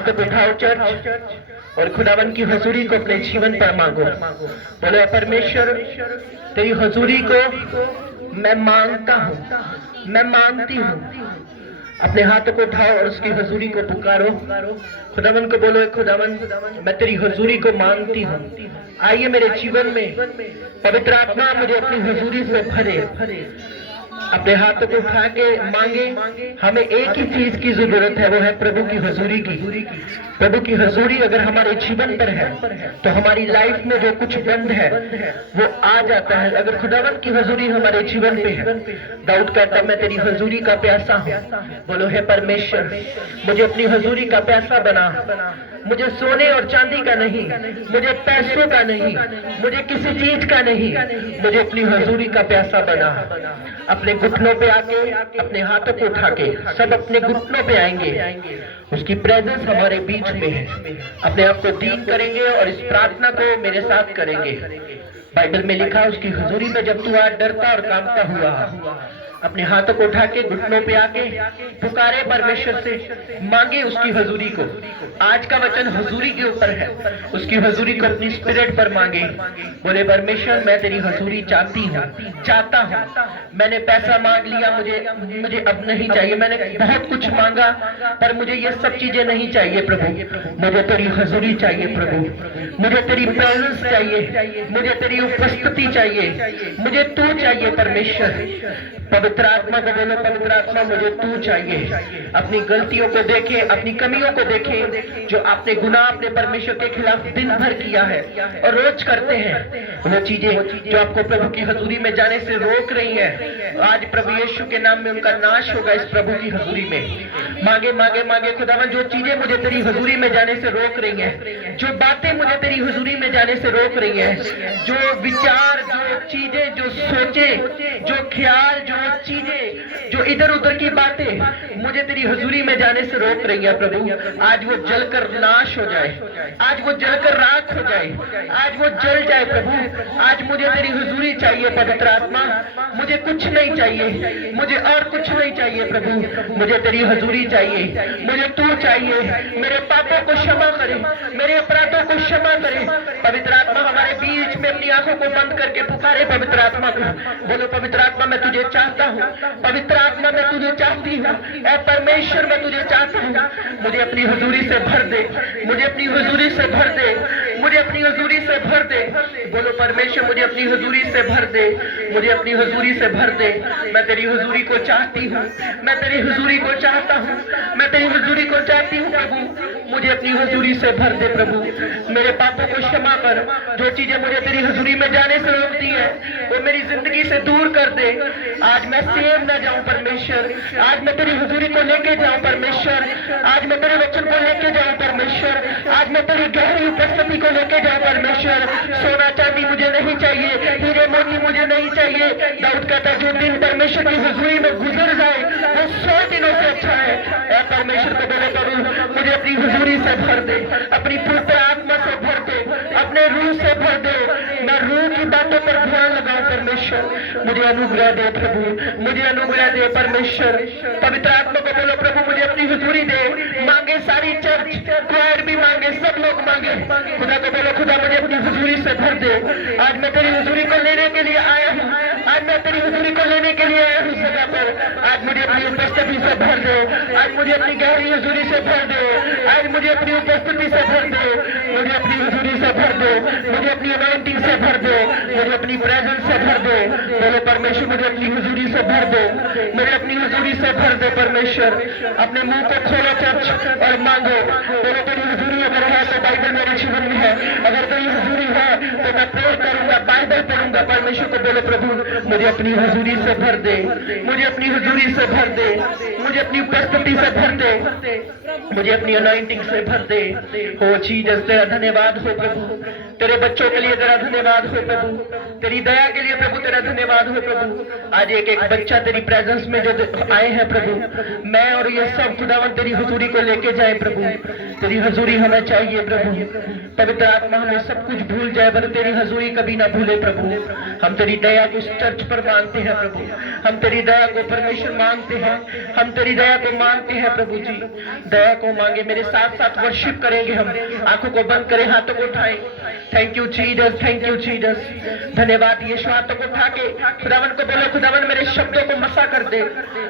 हाथों को उठाओ चर्च और खुदावन की हजूरी को अपने जीवन पर मांगो। बोले परमेश्वर तेरी हजूरी को मैं मांगता हूँ, मैं मांगती हूँ। अपने हाथों को उठाओ और उसकी हजूरी को पुकारो। खुदावन को बोलो खुदावन मैं तेरी हजूरी को मांगती हूँ, आइए मेरे जीवन में पवित्र आत्मा मुझे अपनी हजूरी से भरे। अपने हाथों को उठा के मांगे। हमें एक ही चीज की जरूरत है, वो है प्रभु की हजूरी की। प्रभु की हजूरी अगर हमारे जीवन पर है तो हमारी लाइफ में जो कुछ बंद है वो आ जाता है। अगर खुदावन की हजूरी हमारे जीवन पे है, दाऊद कहता है मैं तेरी हजूरी का प्यासा हूँ। बोलो है परमेश्वर मुझे अपनी हजूरी का प्यासा बना। मुझे सोने और चांदी का नहीं, मुझे पैसों का नहीं, मुझे किसी चीज का नहीं, मुझे अपनी हजूरी का प्यासा बना। अपने घुटनों पे आके, अपने हाथों को उठा के सब अपने घुटनों पे आएंगे। उसकी प्रेजेंस हमारे बीच में है। अपने आप को दीन करेंगे और इस प्रार्थना को मेरे साथ करेंगे। बाइबल में लिखा उसकी हजूरी में जब तू आज डरता और कांपता हुआ, अपने हाथों को उठा के घुटनों पे आके पुकारे परमेश्वर से, मांगे उसकी हजूरी को। आज का वचन हजूरी के ऊपर है। उसकी हजूरी को अपनी स्पिरिट पर मांगे। बोले परमेश्वर मैं तेरी हजूरी चाहती हूँ, चाहता हूँ। मैंने पैसा मांग लिया, मुझे अब नहीं चाहिए। मैंने बहुत कुछ मांगा पर मुझे ये सब चीजें नहीं चाहिए प्रभु। मुझे तेरी हजूरी चाहिए प्रभु, मुझे तेरी प्रेजेंस चाहिए, मुझे तेरी उपस्थिति चाहिए, मुझे तू चाहिए परमेश्वर। पवित्र आत्मा को बोलो पवित्र आत्मा मुझे तू चाहिए। अपनी गलतियों को देखे, अपनी कमियों को देखे, जो आपने गुनाह अपने परमेश्वर के खिलाफ दिन भर किया है और रोज करते हैं, वो चीजें जो आपको प्रभु की हजूरी में जाने से रोक रही है, आज प्रभु यीशु के नाम में उनका नाश होगा। इस प्रभु की हजूरी में मांगे मांगे मांगे खुदावन जो चीजें मुझे तेरी हजूरी में जाने से रोक रही हैं, जो बातें मुझे तेरी हजूरी में जाने से रोक रही हैं, जो विचार, जो चीजें, जो सोचे, जो ख्याल, जो चीजें, जो इधर उधर की बातें मुझे तेरी हजूरी में जाने से रोक रही है प्रभु, आज वो जलकर नाश हो जाए, आज वो जलकर राख हो जाए, आज वो जल जाए प्रभु। आज मुझे तेरी हजूरी चाहिए पवित्र आत्मा, मुझे कुछ नहीं चाहिए, मुझे और कुछ नहीं चाहिए प्रभु, मुझे तेरी हजूरी चाहिए, मुझे तू चाहिए। मेरे पापों को क्षमा करे, मेरे अपराधों को क्षमा करे। पवित्र आत्मा हमारे बीच में अपनी आंखों को बंद करके पुकारे पवित्र आत्मा को। बोलो पवित्र आत्मा मैं तुझे चाहता हूँ, पवित्र आत्मा मैं तुझे चाहती हूँ, ऐ परमेश्वर मैं तुझे चाहता हूँ। मुझे अपनी हजूरी से भर दे, मुझे अपनी हजूरी से भर दे, मुझे अपनी हजूरी से भर दे। बोलो परमेश्वर मुझे अपनी हजूरी से भर दे, मुझे अपनी हजूरी से भर दे। मैं तेरी हजूरी को चाहती हूँ, मैं तेरी हजूरी को चाहता हूँ, मैं तेरी हजूरी को चाहती हूँ प्रभु। मुझे अपनी हजूरी से भर दे प्रभु। मेरे पापों को क्षमा कर, जो चीजें मुझे तेरी हजूरी में जाने से रोकती है वो मेरी जिंदगी से दूर कर दे। आज मैं सेम न जाऊं परमेश्वर, आज मैं तेरी हजूरी को लेके जाऊं परमेश्वर, आज मैं तेरे वचन को लेके जाऊं परमेश्वर, आज मैं तेरी गहरी उपस्थिति को लेके जाऊं परमेश्वर। सोना चांदी मुझे नहीं चाहिए, हीरे मोती मुझे नहीं चाहिए। दाऊद कहता जो दिन परमेश्वर की हजूरी में गुजर जाए वो 100 दिनों से अच्छा है। ऐ परमेश्वर को बोले प्रभु मुझे अपनी हजूरी से भर दे, अपनी पवित्र आत्मा से भर दे, अपने रूह से भर दे। मैं रूह की बातों पर ध्यान लगाऊं परमेश्वर। मुझे अनुग्रह दे प्रभु, मुझे अनुग्रह दे परमेश्वर। पवित्र आत्मा को बोलो प्रभु मुझे अपनी हजूरी दे। मांगे सारी चर्च, क्वायर भी मांगे, सब लोग मांगे। खुदा को बोलो खुदा मुझे अपनी हजूरी से भर दे। आज मैं तेरी हजूरी को लेने के लिए आया हूँ, आज मैं तेरी हजूरी को लेने के लिए आया हूँ जगह पर। आज मुझे अपनी उपस्थिति से भर दे, आज मुझे अपनी गहरी हजूरी से भर दे, आज मुझे अपनी उपस्थिति से भर दे, मुझे अपनी हजूरी से भर दे, मुझे अपनी अनॉइंटिंग से भर दे, मुझे अपनी प्रेजेंस से भर दे। बोलो परमेश्वर मुझे अपनी हजूरी से भर दे, मुझे अपनी हजूरी से भर दे परमेश्वर। अपने मुंह को खोलो चर्च और मांगो। बोलो तेरी हजूरी अगर है तो बाइबल मेरे जीवन में है, अगर तेरी हजूरी है तो मैं प्रे करूंगा, बाइबल पढ़ूंगा। परमेश्वर को बोलो प्रभु मुझे अपनी हजूरी से भर दे, मुझे अपनी हजूरी से भर दे, मुझे अपनी उपस्थिति से भर दे, मुझे अपनी अनॉइंटिंग से भर दे। दे। हो जीसस, तेरा धन्यवाद हो प्रभु, तेरे बच्चों के लिए तेरा धन्यवाद हो प्रभु, तेरी दया के लिए प्रभु तेरा धन्यवाद हो प्रभु। आज एक एक बच्चा तेरी प्रेजेंस में जो आए हैं प्रभु, मैं और ये सब खुदावन तेरी हुजूरी को लेके जाए प्रभु। तेरी हुजूरी हमें चाहिए प्रभु। पवित्र आत्मा हमें सब कुछ भूल जाए पर तेरी हुजूरी कभी ना भूले प्रभु। हम तेरी दया को इस चर्च पर मांगते हैं प्रभु, हम तेरी दया को परमेश्वर मांगते हैं, हम तेरी दया को मांगते हैं प्रभु जी। दया को मांगे, मेरे साथ साथ वर्शिप करेंगे हम। आंखों को बंद करें, हाथों को उठाएं। Thank you Jesus, thank you Jesus. धन्यवाद यीशु। हाथों को उठा के खुदावन को बोलो, खुदावन मेरे शब्दों को मसा कर दे,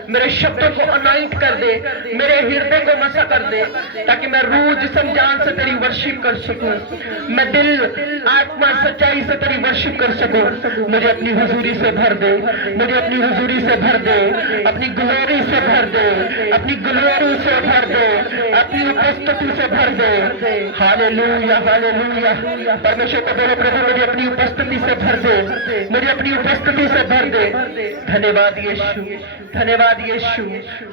मेरे शब्दों को अनाइट कर दे, मेरे हृदय को मसा कर दे, ताकि मैं रूह जिस्म जान से तेरी वर्शिप कर सकूं, मैं दिल आत्मा सच्चाई से तेरी वर्शिप कर सकूं। मुझे अपनी हुजूरी से भर दे, मुझे अपनी हुजूरी से भर दे, अपनी ग्लोरी से भर दे, अपनी ग्लोरी से भर दे, अपनी उपस्थिति से भर दे। हालेलुया, हालेलुया। परमेश्वर को बोलो, प्रभु मुझे अपनी उपस्थिति से भर दे, मुझे अपनी उपस्थिति से भर दे। धन्यवाद यीशु, धन्यवाद यीशु,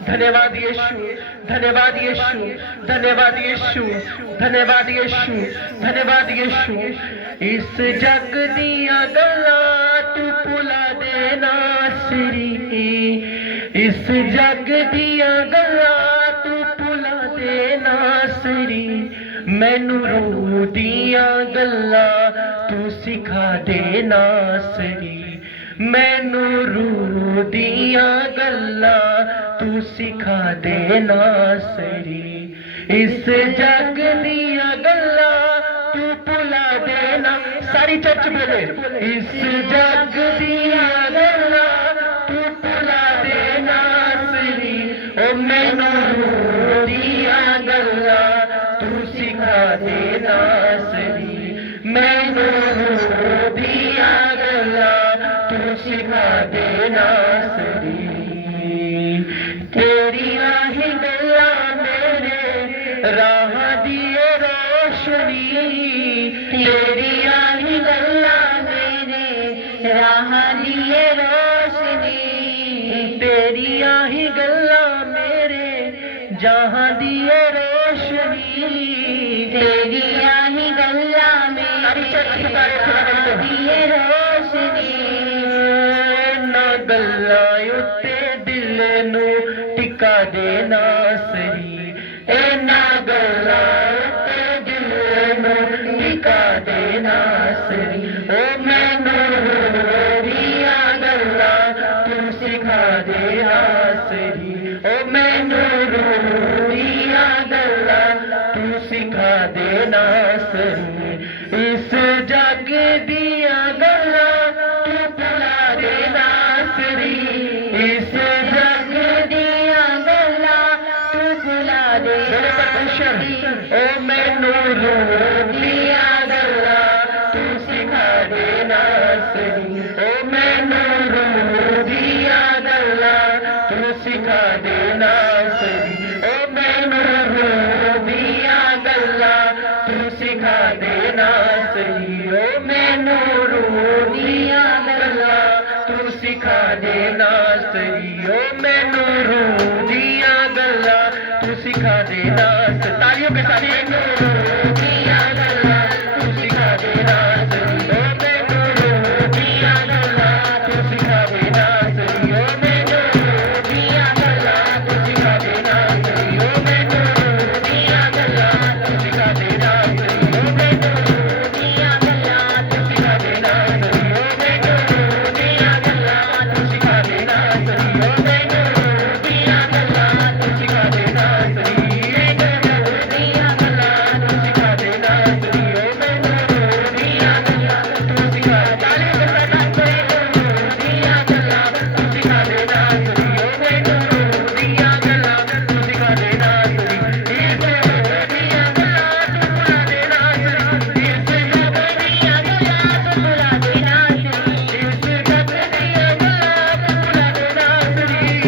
धन्यवाद यीशु, धन्यवाद यीशु, धन्यवाद यीशु, धन्यवाद यीशु, धन्यवाद यीशु। इस जग दिया गल्ला तू भुला दे नासरी, इस जग दिया गल्ला तू भुला दे नासरी, मैनू रूह दिया गल्ला तू सिखा दे नासरी, मैनू रूह दिया गल्ला तू सिखा दे नासरी। इस जग दिया गल्ला तू भुला देना। सारी चर्च बोले, इस जग दिया गल्ला तू भुला दे नासरी, ओ मैनू रूह दिया गल्ला तू सिखा दे नासरी, मैनू रूह दिया गल्ला तू सिखा दे नासरी। तेरिया ही गल्ला मेरे राह दिए रोशनी, तेरिया ही गल्ला मेरे राह दिए रोशनी, तेरिया ही गल्ला मेरे जहां दिए रोशनी, तेरिया ही गल्ला मेरे दिए रोशनी। ना गल्ला उत्ते दिल नू टिका दे नासरी, ए ना गल्ला उत्ते दिल नू टिका दे नासरी, ओ मैनू दिया गल्ला तू सिखा दे नासरी, ओ मैनू दिया गल्ला तू सिखा दे नासरी। इस जग दिया गल्ला तू भुला दे नासरी, इस जग दिया गल्ला तू भुला दे नासरी, ओ मैनू रूह दिया गल्ला तू सिखा दे नासरी, ओ मैनू रूह दिया गल्ला तू सिखा दे नासरी, ओ मैनू रूह दिया गल्ला तू सिखा दे नासरी, ओ मैनू रूह दिया गल्ला तू सिखा दे नासरी, ओ मैनू रूह दिया गल्ला तू सिखा दे नासरी। तालियों के साथ मैनू रूह दिया गल्ला तू सिखा दे नासरी, ओ मैनू रूह दिया गल्ला तू सिखा दे नासरी, ओ मैनू रूह दिया गल्ला तू सिखा दे नासरी, ओ मैनू रूह दिया गल्ला तू सिखा दे नासरी, ओ मैनू रूह दिया गल्ला तू सिखा दे नासरी, ओ मैनू रूह दिया गल्ला तू सिखा दे नासरी, ओ मैनू रूह दिया गल्ला तू सिखा दे नासरी, मैनू रूह दिया गल्ला तू सिखा दे नासरी, ओ मैनू रूह दिया गल्ला तू सिखा दे। तालियों के साथ मैनू रूह दिया गल्ला तू सिखा दे नासरी, ओ मैनू रूह दिया गल्ला तू सिखा दे नासरी, इस जग दिया गल्ला तू भुला दे नासरी, इस जग दिया गल्ला तू भुला दे नासरी, इस जग दिया गल्ला तू भुला दे नासरी,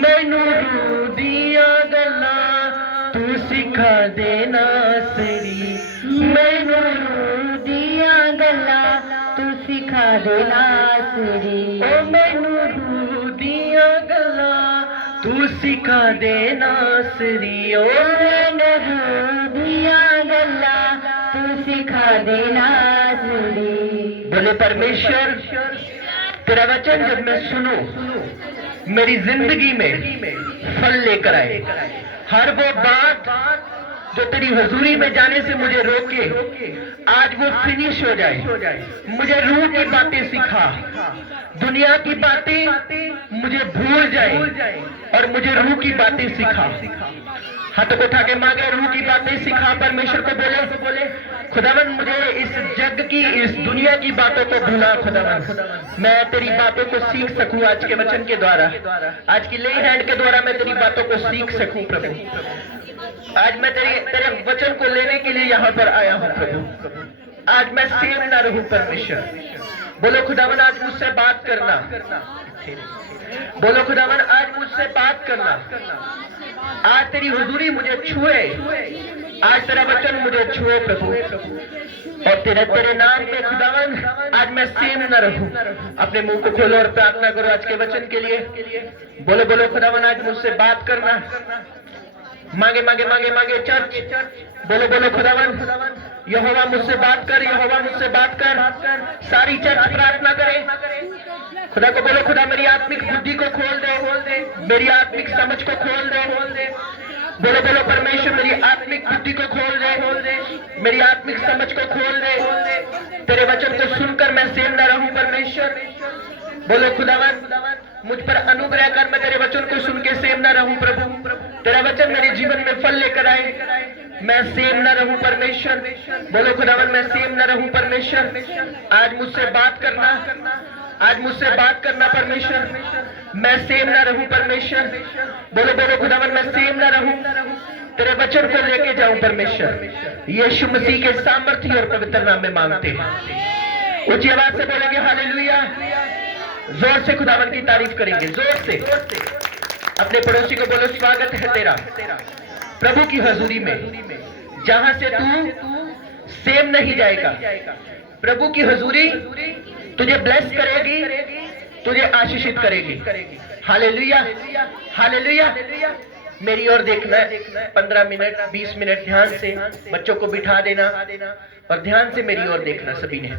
मैनू रूह दिया गल्लां तू सिखा देना सरी, मैनू रूह दिया गल्लां तू सिखा देना सरी, ओ मैनू रूह दिया गल्लां तू सिखा देना सरी, ओ मैनू रूह दिया गल्लां तू सिखा देना सरी। बोले परमेश्वर तेरा वचन जब मैं सुनूं मेरी जिंदगी में फल लेकर आए। हर वो बात जो तेरी हजूरी में जाने से मुझे रोके आज वो फिनिश हो जाए। मुझे रूह की बातें सिखा, दुनिया की बातें मुझे भूल जाए और मुझे रूह की बातें सिखा। हाथों को उठा के मांगे, रूह की बातें सिखा। परमेश्वर को बोले खुदावन मुझे इस जग की, इस दुनिया की बातों को भुला खुदावन, मैं तेरी बातों को सीख सकूं आज के वचन के द्वारा, आज की ले हैंड के द्वारा मैं तेरी बातों को सीख सकूं प्रभु। आज मैं तेरे वचन को लेने के लिए यहाँ पर आया हूँ प्रभु। आज मैं सेम ना रहूं परमेश्वर। बोलो खुदावन आज मुझसे बात करना, बोलो खुदावन आज मुझसे बात करना। आज तेरी हुजूरी मुझे छुए, आज तेरा वचन मुझे छुए प्रभु, और तेरे नाम पे खुदावन आज मैं सेम न रहूं। अपने मुंह को खोलो और प्रार्थना करो आज के वचन के लिए। बोलो बोलो खुदावन आज मुझसे बात करना। मांगे मांगे मांगे मांगे चर्च, बोलो बोलो खुदावन यहोवा मुझसे बात कर, यहोवा मुझसे बात कर। सारी चर्च प्रार्थना करे। खुदा को बोलो खुदा मेरी आत्मिक बुद्धि को खोल दे, मेरी आत्मिक समझ को खोल दे। बोलो बोलो परमेश्वर मेरी आत्मिक बुद्धि को खोल दे, मेरी आत्मिक समझ को खोल दे। तेरे वचन को सुनकर मैं सेम न रहूं परमेश्वर। बोलो खुदावन मुझ पर अनुग्रह कर, मैं तेरे वचन को सुन के सेम न रहूं प्रभु। तेरा वचन मेरे जीवन में फल लेकर आए, मैं सेम न रहूं परमेश्वर। बोलो खुदावन मैं सेम न रहूं परमेश्वर। आज मुझसे बात करना, आज मुझसे बात करना परमेश्वर। मैं सेम न रहूं परमेश्वर। बोलो बोलो खुदावन मैं सेम न रहूं, तेरे वचन को लेके जाऊं परमेश्वर। यीशु मसीह के सामर्थ्य और पवित्र नाम में मांगते हैं। ऊंची आवाज से बोलेंगे हालेलुया। जोर से खुदावन की तारीफ करेंगे, जोर से। अपने पड़ोसी को बोलो स्वागत है तेरा प्रभु की हजूरी में, जहां से तू सेम नहीं जाएगा। प्रभु की हजूरी तुझे ब्लेस करेगी, तुझे आशीषित करेगी। Hallelujah hallelujah. मेरी ओर देखना, 15 मिनट 20 मिनट ध्यान से बच्चों को बिठा देना और ध्यान से मेरी ओर देखना सभी ने।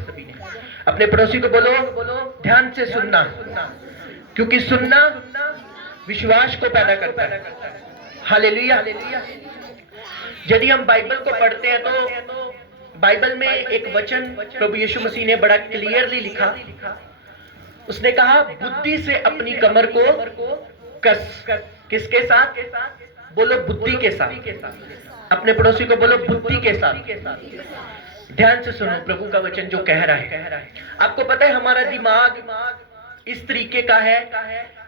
अपने पड़ोसी को बोलो ध्यान से सुनना, क्योंकि सुनना विश्वास को पैदा करता है। हालेलुया। यदि हम बाइबल को पढ़ते हैं तो बाइबल में एक वचन प्रभु यीशु मसीह ने बड़ा क्लियरली लिखा। उसने कहा बुद्धि से अपनी कमर को कस। किसके साथ? बोलो बुद्धि के साथ। अपने पड़ोसी को बोलो बुद्धि के साथ। ध्यान से सुनो प्रभु का वचन जो कह रहा है। आपको पता है हमारा दिमाग इस तरीके का है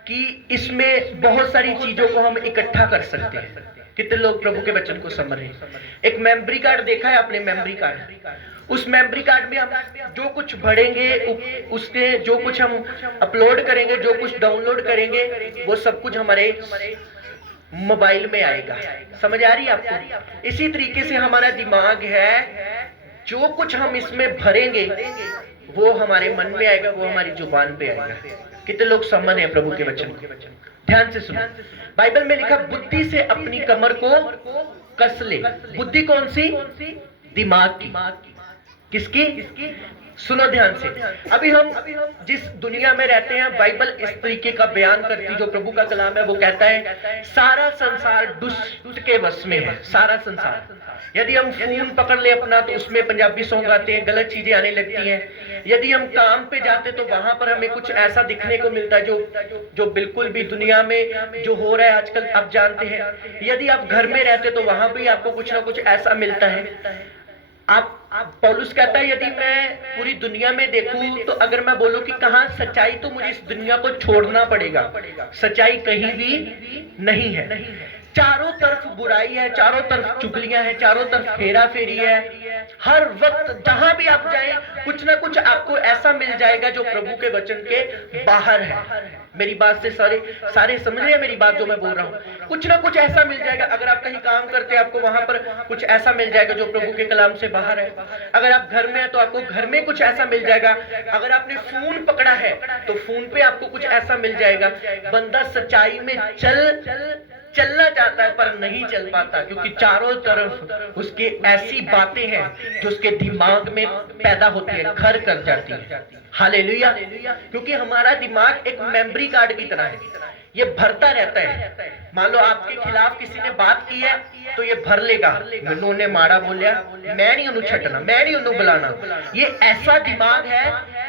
कि इसमें बहुत सारी चीजों को हम इकट्ठा कर सकते हैं। कितने लोग प्रभु के वचन को समझ रहे हैं? एक मेमोरी कार्ड देखा है आपने? मेमोरी कार्ड, उस मेमोरी कार्ड में हम जो कुछ भरेंगे, उसके जो कुछ हम अपलोड करेंगे, जो कुछ डाउनलोड करेंगे, वो सब कुछ हमारे मोबाइल में आएगा। समझ आ रही है आपको? इसी तरीके से हमारा दिमाग है, जो कुछ हम इसमें भरेंगे वो हमारे मन में आएगा, वो हमारी जुबान पे आएगा। कितने लोग समझ हैं प्रभु के वचन को? ध्यान से सुनो। बाइबल में लिखा बुद्धि से अपनी कमर को कस ले। बुद्धि कौन सी? दिमाग की। किसकी? सुनो ध्यान से। अभी हम जिस दुनिया में रहते हैं, बाइबल इस तरीके का बयान करती, जो प्रभु का कलाम है वो कहता है सारा संसार दुष्ट के वश में है। सारा संसार। यदि हम फोन पकड़ ले अपना तो उसमें पंजाबी सॉन्ग आते हैं, गलत चीजें आने लगती हैं। यदि हम काम पे जाते तो वहां पर हमें कुछ ऐसा दिखने को मिलता है जो बिल्कुल भी दुनिया में जो हो रहा है आजकल आप जानते हैं। यदि आप घर में रहते तो वहां भी आपको कुछ ना कुछ ऐसा मिलता है। आप पौलुस कहता है यदि मैं पूरी दुनिया में देखूं तो अगर मैं बोलूं कि कहां सच्चाई, तो मुझे इस दुनिया को छोड़ना पड़ेगा। सच्चाई कहीं भी नहीं है। चारों तरफ बुराई है, चारों तरफ चुगलियां हैं, चारों तरफ फेरा फेरी है, हर वक्त जहां भी आप जाएं, कुछ ना कुछ आपको ऐसा मिल जाएगा जो प्रभु के वचन के बाहर है। मेरी बात से सारे समझ रहे हैं मेरी बात जो मैं बोल रहा हूं? कुछ ना कुछ ऐसा मिल जाएगा। अगर आप कहीं काम करते हैं, आपको वहां पर कुछ ऐसा मिल जाएगा जो प्रभु के कलाम से बाहर है। अगर आप घर में हैं तो आपको घर में कुछ ऐसा मिल जाएगा। अगर आपने फोन पकड़ा है तो फोन पे आपको कुछ ऐसा मिल जाएगा। बंदा सच्चाई में चलना चाहता है पर नहीं चल पाता, क्योंकि चारों तरफ उसके ऐसी बातें हैं जो उसके दिमाग में पैदा होती है, घर कर जाती है। हालेलुया। क्योंकि हमारा दिमाग एक मेमोरी कार्ड की तरह है, ये भरता रहता है। मान लो आपके खिलाफ किसी ने बात की है तो ये भर लेगा, मैनू ने माड़ा बोलिया, मैं नहीं उन्हें छटना, मैं नहीं उन्हें बुलाना। ये ऐसा दिमाग है,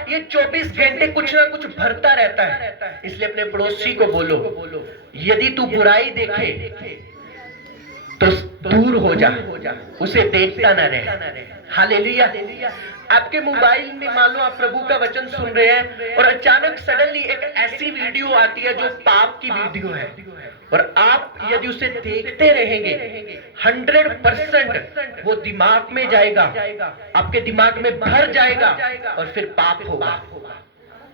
ये 24 घंटे कुछ ना कुछ भरता रहता है। इसलिए अपने पड़ोसी को बोलो, यदि तू बुराई देखे तो दूर हो जा, उसे देखता न रहे। हालेलुया। आपके मोबाइल में मान लो आप प्रभु का वचन सुन रहे हैं और अचानक सडनली एक ऐसी वीडियो आती है जो पाप की वीडियो है, और आप यदि उसे देखते रहेंगे 100% वो दिमाग में जाएगा, आपके दिमाग में भर जाएगा और फिर पाप होगा।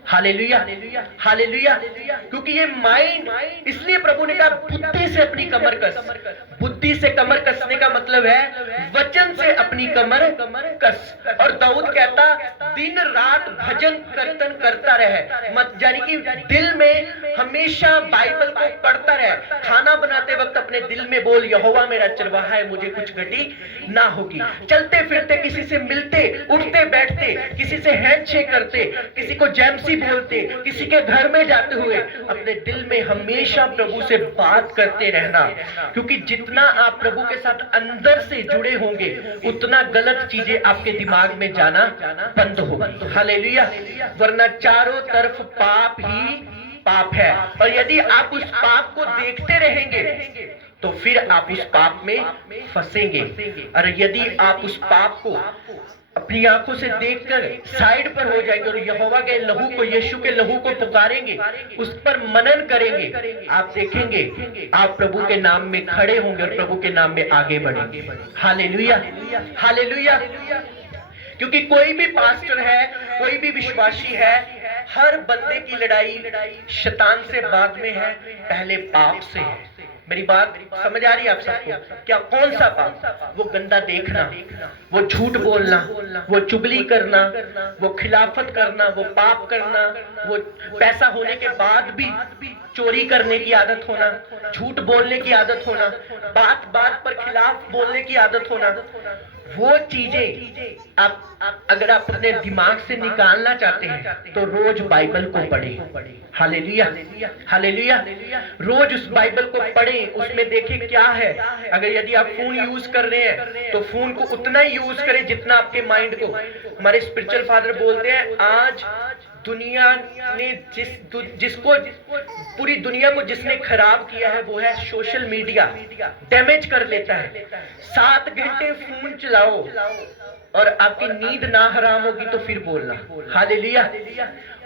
Hallelujah, hallelujah. क्योंकि ये माइंड, इसलिए प्रभु ने कहा बुद्धि से अपनी कमर कस। बुद्धि से कमर कसने का मतलब है वचन से अपनी कमर कस। और दाऊद कहता दिन रात भजन कीर्तन करता रहे, मत यानी कि दिल में हमेशा बाइबल को पढ़ता रहे। खाना बनाते वक्त अपने दिल में बोल, यहोवा मेरा चरवाहा है, मुझे कुछ घटी ना होगी। चलते फिरते किसी से मिलते, उठते बैठते, किसी से हैंडशेक करते, किसी को जेमसी बोलते, किसी के घर में जाते हुए अपने दिल में हमेशा प्रभु से बात करते रहना। क्योंकि जितना आप प्रभु के साथ अंदर से जुड़े होंगे उतना गलत चीजें आपके दिमाग में जाना बंद होगी। हालेलुया। वरना चारों तरफ पाप ही पाप है, और यदि आप उस पाप को देखते रहेंगे तो फिर आप उस पाप में फंसेंगे। और यदि आप उस पाप को अपनी आंखों से देखकर साइड पर हो जाएंगे और यहोवा के लहू को, यीशु के लहू को पुकारेंगे, उस पर मनन करेंगे, आप देखेंगे आप प्रभु के नाम में खड़े होंगे और प्रभु के नाम में आगे बढ़ेंगे। Hallelujah, hallelujah. क्योंकि कोई भी पास्टर है, कोई भी विश्वासी है, हर बंदे की लड़ाई शैतान से बाद में है, पहले पाप से है। मेरी बात समझ आ रही है आप सबको? क्या कौन सा पाप? वो गंदा देखना, वो झूठ बोलना, वो चुगली करना, वो खिलाफत करना, वो पाप करना, वो पैसा होने के बाद भी चोरी करने की आदत होना, झूठ बोलने की आदत होना, बात बात पर खिलाफ बोलने की आदत होना। वो चीजें आप अगर आप अपने दिमाग से निकालना चाहते हैं तो रोज बाइबल को पढ़ें। Hallelujah, hallelujah. रोज उस बाइबल को पढ़ें, उसमें देखें क्या है। अगर यदि आप फोन यूज कर रहे हैं तो फोन को उतना ही यूज करें जितना आपके माइंड को। हमारे स्पिरिचुअल फादर बोलते हैं आज दुनिया ने जिसको पूरी दुनिया को जिसने खराब किया है वो है सोशल मीडिया। डैमेज कर लेता है। 7 घंटे फोन चलाओ और आपकी नींद ना हराम होगी तो फिर बोलना हालेलुया।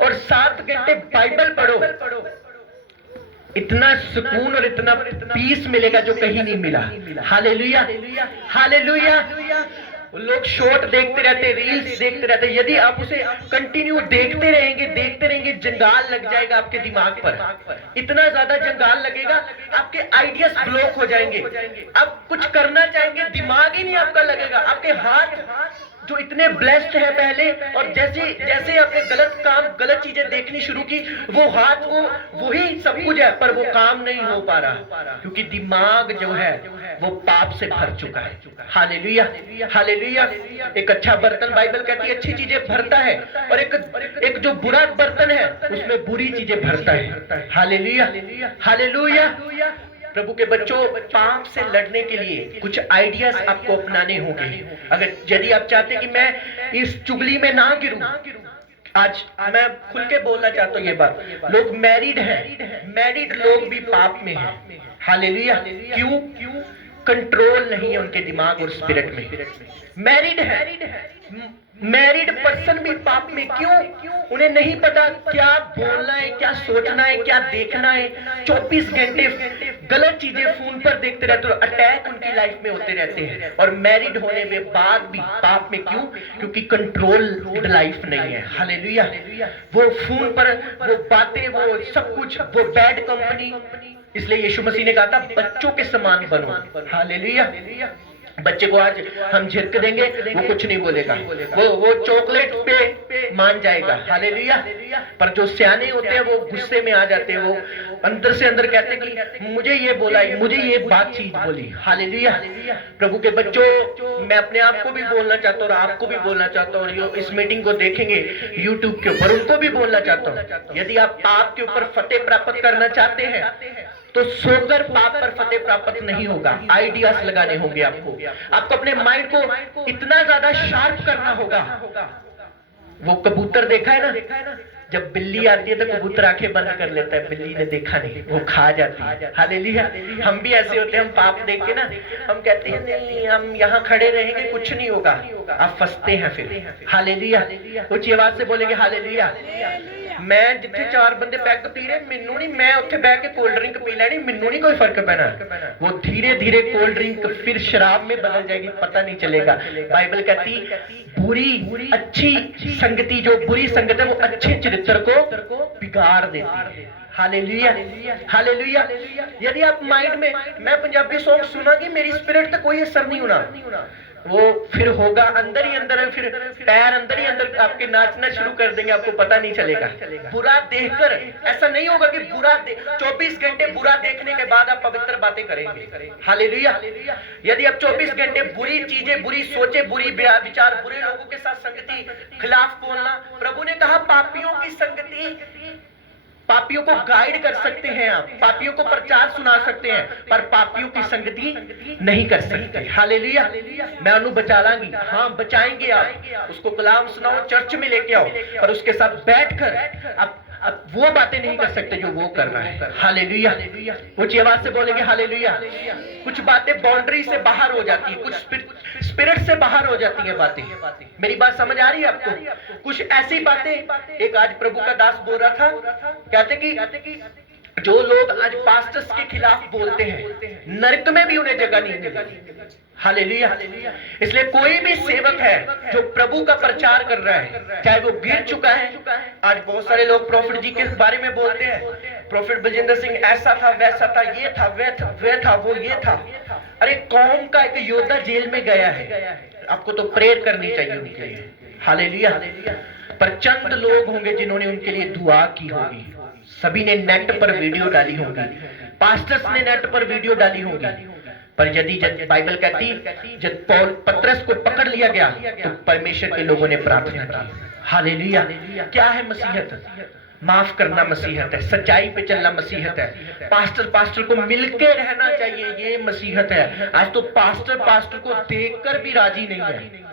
और 7 घंटे बाइबल पढ़ो, इतना सुकून और इतना पीस मिलेगा जो कहीं नहीं मिला। Hallelujah, hallelujah. लोग शॉर्ट देखते रहते, रील्स देखते रहते। यदि आप उसे कंटिन्यू देखते रहेंगे, जंजाल लग जाएगा आपके दिमाग पर। इतना ज्यादा जंजाल लगेगा, आपके आइडियाज ब्लॉक हो जाएंगे। आप कुछ करना चाहेंगे, दिमाग ही नहीं आपका लगेगा। आपके हाथ जो इतने ब्लेस्ड है पहले, और जैसे आपने गलत काम, गलत चीजें देखनी शुरू की, वो हाथ वो वही सब कुछ है पर वो काम नहीं हो पा रहा, क्योंकि दिमाग जो है वो पाप से भर चुका है। Hallelujah, hallelujah. एक अच्छा बर्तन बाइबल कहती है अच्छी चीजें भरता है, और एक जो बुरा बर्तन है उसमें बुरी चीजें भरता है। Hallelujah, hallelujah. प्रभु के बच्चों, पाप से लड़ने के लिए कुछ आइडियाज आपको अपनाने होंगे। अगर यदि आप चाहते हैं कि मैं इस चुगली में ना गिरूं, आज मैं खुल के बोलना चाहता हूं ये बात। लोग मैरिड हैं, मैरिड लोग भी पाप में हैं। हालेलुया। क्यों? कंट्रोल नहीं है उनके दिमाग और स्पिरिट में। मैरिड है, मैरिड पर्सन भी पाप में। क्यों? उन्हें नहीं पता क्या बोलना है, क्या सोचना है, क्या देखना है। 24 घंटे गलत चीजें फोन पर देखते रहते हो, अटैक उनकी लाइफ में होते रहते हैं। और मैरिड होने में बाद भी पाप में, क्यों? क्योंकि कंट्रोल लाइफ नहीं है। हालेलुया। वो फोन पर वो बातें, वो सब कुछ, वो बैड कंपनी। इसलिए यीशु मसीह ने कहा था बच्चों के समान बनो। हालेलुया। बच्चे को आज हम झिड़क देंगे, वो कुछ नहीं बोलेगा, वो चॉकलेट पे मान जाएगा। हालेलुया। पर जो सियाने होते हैं वो गुस्से में आ जाते हैं, वो अंदर से अंदर कहते हैं कि मुझे ये बोला, मुझे ये बात चीज बोली। हालेलुया। प्रभु के बच्चों, मैं अपने आप को भी बोलना चाहता हूँ और आपको भी बोलना चाहता हूँ, और इस मीटिंग को देखेंगे यूट्यूब के ऊपर, उनको भी बोलना चाहता हूँ, यदि आप पाप के ऊपर फतेह प्राप्त करना चाहते हैं तो सोकर पाप पर फतेह प्राप्त नहीं होगा। आइडियाज लगाने होंगे आपको अपने माइंड को इतना ज्यादा शार्प करना होगा। वो कबूतर देखा है ना, जब बिल्ली आती है तो कबूतर आंखें बंद कर लेता है, बिल्ली ने देखा नहीं, वो खा जाती है। हालेलुया। हम भी ऐसे होते हैं, हम पाप देख के ना हम कहते हैं नहीं, हम यहाँ खड़े रहेंगे, कुछ नहीं होगा, आप फंसते हैं फिर। हालेलुया। ऊंची आवाज से बोलेंगे हालेलुया। मैं जिथे 4 बंदे पैग पी रहे, मैनू नहीं, मैं उत्थे बैठ के कोल्ड ड्रिंक पी लेनी, मैनू नहीं कोई फर्क पैना। वो धीरे धीरे कोल्ड ड्रिंक फिर शराब में बदल जाएगी, पता नहीं चलेगा। बाइबल कहती बुरी अच्छी संगति, जो बुरी संगत है वो अच्छे चरित्र को बिगाड़ देती है। हालेलुया। हालेलुया। यदि आप माइंड में मैं पंजाबी सॉन्ग सुनागी, मेरी स्पिरिट तक कोई असर नहीं होना, वो फिर होगा अंदर ही अंदर, फिर पैर अंदर ही अंदर आपके नाचना शुरू कर देंगे, आपको पता नहीं चलेगा। बुरा देखकर ऐसा नहीं होगा कि 24 घंटे बुरा देखने के बाद आप पवित्र बातें करेंगे। हालेलुया। यदि आप 24 घंटे बुरी चीजें, बुरी सोचे, बुरी विचार, बुरे लोगों के साथ संगति, खिलाफ बोलना, प्रभु ने कहा पापियों की संगति, पापियों को गाइड कर सकते हैं आप, पापियों को प्रचार सुना सकते हैं, पर पापियों की संगति नहीं कर सकते। हालेलुया। मैं उन्हें बचा लांगी, हाँ बचाएंगे आप, उसको कलाम सुनाओ, चर्च में लेके आओ, पर उसके साथ बैठकर आप वो बातें नहीं कर सकते जो वो कर रहा है। हालेलुया। ऊंची आवाज से बोलेंगे हालेलुया। कुछ बातें बाउंड्री से बाहर हो जाती है, कुछ स्पिरिट से बाहर हो जाती है बातें। मेरी बात समझ आ रही है आपको? कुछ ऐसी बातें, एक आज प्रभु का दास बोल रहा था, कहते कि जो लोग आज पास्टर्स के खिलाफ बोलते हैं, नरक में भी उन्हें जगह नहीं मिलेगी। हालेलुया। इसलिए कोई भी सेवक है जो प्रभु का प्रचार कर रहा है, चाहे वो गिर चुका है, आज बहुत सारे लोग प्रॉफिट जी के बारे में बोलते हैं, प्रॉफिट बलजिंदर सिंह ऐसा था, वैसा था, ये था, वह था, वो ये था। अरे कौम का एक योद्धा जेल में गया है, आपको तो प्रेयर करनी चाहिए उनके लिए। हालेलुया। पर चंद लोग होंगे जिन्होंने उनके लिए दुआ की होगी। सभी ने नेट पर वीडियो डाली होगी, पास्टर्स ने नेट पर वीडियो डाली होगी, पर यदि जब बाइबल कहती जब पौल पतरस को पकड़ लिया गया तो परमेश्वर के लोगों ने प्रार्थना की। हालेलुया। क्या है मसीहत? माफ करना मसीहत है, सच्चाई पे चलना मसीहत है, पास्टर को मिलके रहना चाहिए, ये मसीहत है। आज तो पास्टर को देखकर भी राजी नहीं है।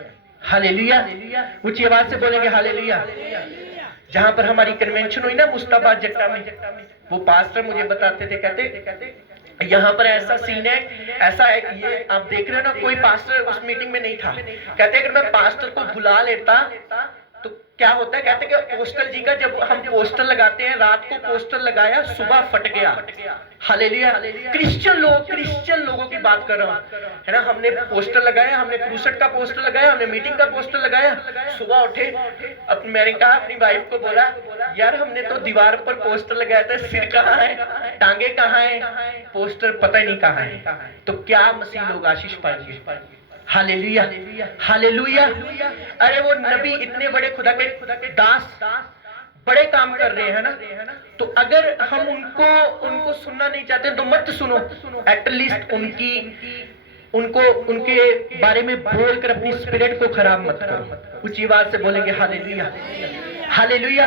हालेलुया। ऊंची आवाज से बोलेंगे हालेलुया। जहां पर हमारी कन्वेंशन हुई ना मुस्ताबाद जट्टा में, वो पास्टर मुझे बताते थे, कहते यहाँ पर ऐसा सीन है, ऐसा है कि ये आप देख रहे हो ना, कोई पास्टर उस मीटिंग में नहीं था। कहते अगर मैं पास्टर को बुला लेता तो क्या होता है, कहते कि पोस्टर जी का जब हम पोस्टर लगाते हैं, रात को पोस्टर लगाया, सुबह फट गया। हालेलुया। क्रिश्चियन लोगों की बात कर रहा हूँ, है ना। हमने पोस्टर लगाया, हमने क्रूसेट का पोस्टर लगाया, हमने मीटिंग का पोस्टर लगाया, सुबह उठे, मैंने कहा अपनी वाइफ को, बोला यार हमने तो दीवार पर पोस्टर लगाया था, सिर कहाँ है, टांगे कहाँ है, पोस्टर पता ही नहीं कहाँ है। तो क्या मसीह लोग आशीष पाएंगे? हालेलुया। हालेलुया। अरे वो नबी इतने बड़े खुदा के दास बड़े काम कर रहे हैं ना, तो अगर हम उनको सुनना नहीं चाहते तो मत सुनो, एटलीस्ट उनके बारे में बोलकर अपनी स्पिरिट को खराब मत करो। ऊंची आवाज से बोलेंगे हालेलुया। हालेलुया।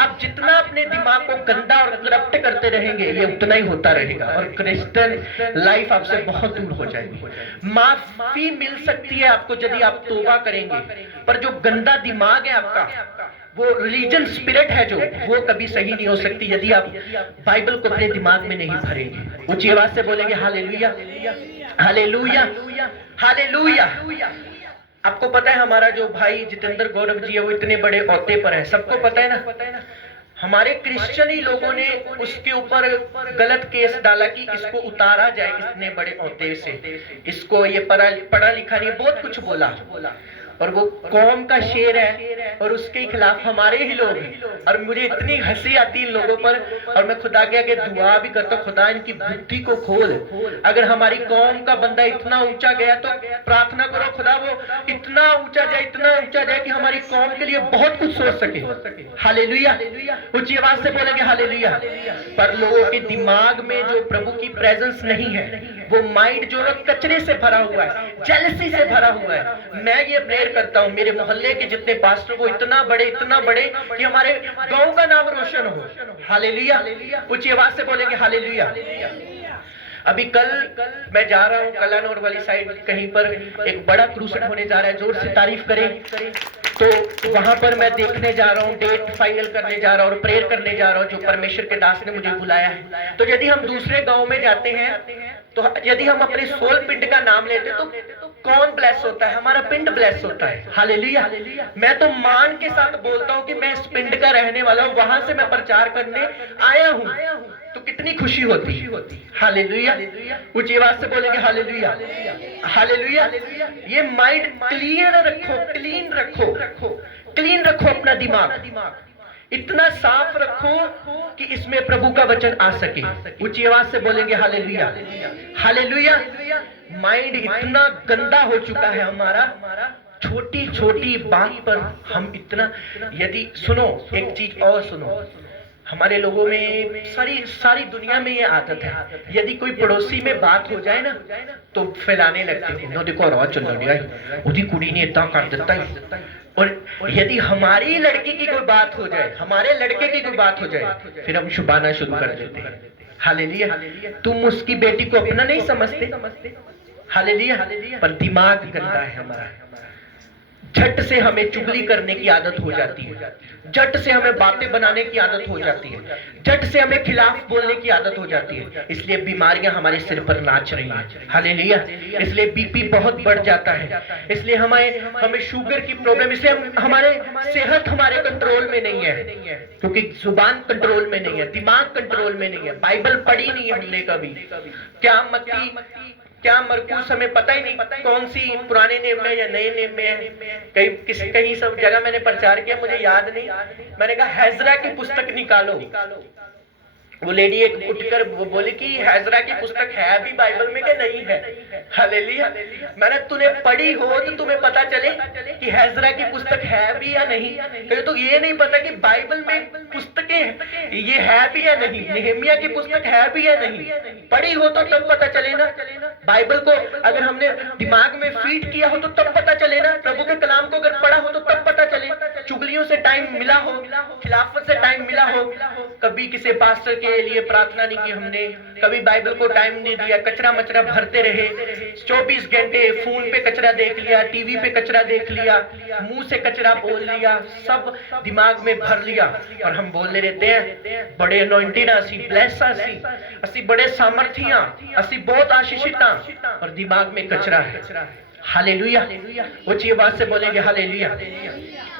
अब जितना अपने दिमाग को गंदा और करप्ट करते रहेंगे, ये उतना ही होता रहेगा और क्रिश्चियन लाइफ आपसे बहुत दूर हो जाएगी। माफी मिल सकती है आपको यदि आप तौबा करेंगे, पर जो गंदा दिमाग है आपका, वो रिलीजन स्पिरिट है जो, वो कभी सही नहीं हो सकती यदि आप बाइबल को अपने दिमाग में नहीं भरेंगे। ऊंची आवाज से बोलेंगे हालेलुया। हालेलुया। हालेलुया। आपको पता है हमारा जो भाई जितेंद्र गौरव जी है, वो इतने बड़े ओहदे पर है, सबको पता है ना। हमारे क्रिश्चियनी लोगों ने उसके ऊपर गलत केस डाला कि इसको उतारा जाए इतने बड़े ओहदे से, इसको ये पढ़ा लिखा नहीं, बहुत कुछ बोला। और वो कौम का शेर है और उसके खिलाफ हमारे ही लोग हैं। और मुझे इतनी हंसी आती है इन लोगों पर, और मैं खुदा के आगे दुआ भी करता हूँ, खुदा इनकी बुद्धि को खोल। अगर हमारी कौम का बंदा इतना ऊंचा गया तो प्रार्थना करो खुदा वो इतना ऊंचा जाए कि हमारी कौम के लिए बहुत कुछ सोच सके। हालेलुया, ऊंची आवाज से बोलेंगे हालेलुया। पर लोगों के दिमाग में जो प्रभु की प्रेजेंस नहीं है, वो माइंड जो है कचरे से भरा हुआ है, जेलसी से भरा हुआ है। मैं ये प्रेयर करता हूं मेरे मोहल्ले के जितने पास्टर वो इतना बड़े कि हमारे गांव का नाम रोशन हो। हालेलुया, ऊंची आवाज से बोलेंगे हालेलुया। अभी कल मैं जा रहा हूं कलानौर वाली साइड, कहीं पर एक बड़ा क्रूसेड होने जा रहा है, जोर से तारीफ करें। तो वहां पर मैं देखने जा रहा हूं, डेट फाइनल करने जा रहा हूं और प्रेयर करने जा रहा हूं, जो परमेश्वर के दास ने मुझे बुलाया है। तो यदि हम दूसरे गांव में जाते हैं, तो यदि हम अपने सोल पिंड का नाम लेते तो कौन ब्लेस होता है? हमारा पिंड ब्लेस होता है। हालेलुया। मैं तो मान के साथ बोलता हूं कि मैं इस पिंड का रहने वाला हूं, वहां से मैं प्रचार करने आया हूं, तो कितनी खुशी होती। हालेलुया, ऊंची आवाज से बोलेंगे हालेलुया, हालेलुया। ये माइंड क्लियर रखो, क्लीन रखो अपना दिमाग, इतना साफ रखो कि इसमें प्रभु का वचन आ सके। ऊंची आवाज से बोलेंगे हालेलुया, हालेलुया। माइंड इतना गंदा हो चुका है हमारा, छोटी छोटी बात पर हम इतना, यदि सुनो एक चीज और सुनो, हमारे लोगों में सारी दुनिया में ये आदत है, यदि कोई पड़ोसी में बात हो जाए ना तो फैलाने लगते हैं, नो देखो आवाज चल रही है, उदी कुड़ी ने इतना कर देता है। और यदि हमारी लड़की की कोई बात हो जाए, हमारे लड़के की कोई बात हो जाए, फिर हम छुपाना शुरू कर देते हैं। हालेलुया। तुम उसकी बेटी को अपना नहीं समझते। हालेलुया। पर दिमाग गंदा है हमारा, झट से हमें चुगली करने की आदत हो जाती है, झट से हमें बातें बनाने की आदत हो जाती है, झट से हमें खिलाफ बोलने की आदत हो जाती है। इसलिए बीमारियां हमारे सिर पर नाच रही हैं। हालेलुया। इसलिए बीपी बहुत बढ़ जाता है, इसलिए हमें शुगर की प्रॉब्लम, इसलिए हमारे सेहत हमारे कंट्रोल में नहीं है, क्योंकि जुबान कंट्रोल में नहीं है, दिमाग कंट्रोल में नहीं है, बाइबल पढ़ी नहीं है हमने कभी। क्या मत्ती क्या मरकुस हमें पता ही नहीं कौन सी पुराने नेम में या नए नेम में है। कहीं सब जगह मैंने प्रचार किया, मुझे याद नहीं, मैंने कहा हैजरा की पुस्तक निकालो। वो लेडी एक उठकर वो बोली कि हैजरा की पुस्तक है भी बाइबल में क्या नहीं है। हालेलुया। मैंने तूने पढ़ी हो तो तुम्हें पता चले कि हैजरा की पुस्तक है भी या नहीं। तो ये नहीं पता कि बाइबल में पुस्तकें ये है भी या नहीं, नेहमिया की पुस्तक है भी या नहीं। पढ़ी हो तो तब पता चले ना। बाइबल को अगर हमने दिमाग में फीड किया हो तो तब पता चले ना। प्रभु के कलाम को अगर पढ़ा हो तो तब पता चले। चुगलियों से टाइम मिला हो, खिलाफत से टाइम मिला हो, कभी किसी पास्टर के लिए प्रार्थना नहीं की हमने, कभी बाइबल को टाइम नहीं दिया, कचरा मचरा भरते रहे, 24 घंटे फोन पे कचरा देख लिया, टीवी पे कचरा देख लिया, मुंह से कचरा बोल लिया, सब दिमाग में भर लिया। और हम बोलने रहते हैं बड़े अनॉइंटेड असी ब्लेस असी बड़े सामर्थियां, असी बहुत आशीषिता, और दिमाग में कचरा है। हालेलुया। ऊंची आवाज से बोलेंगे हालेलुया।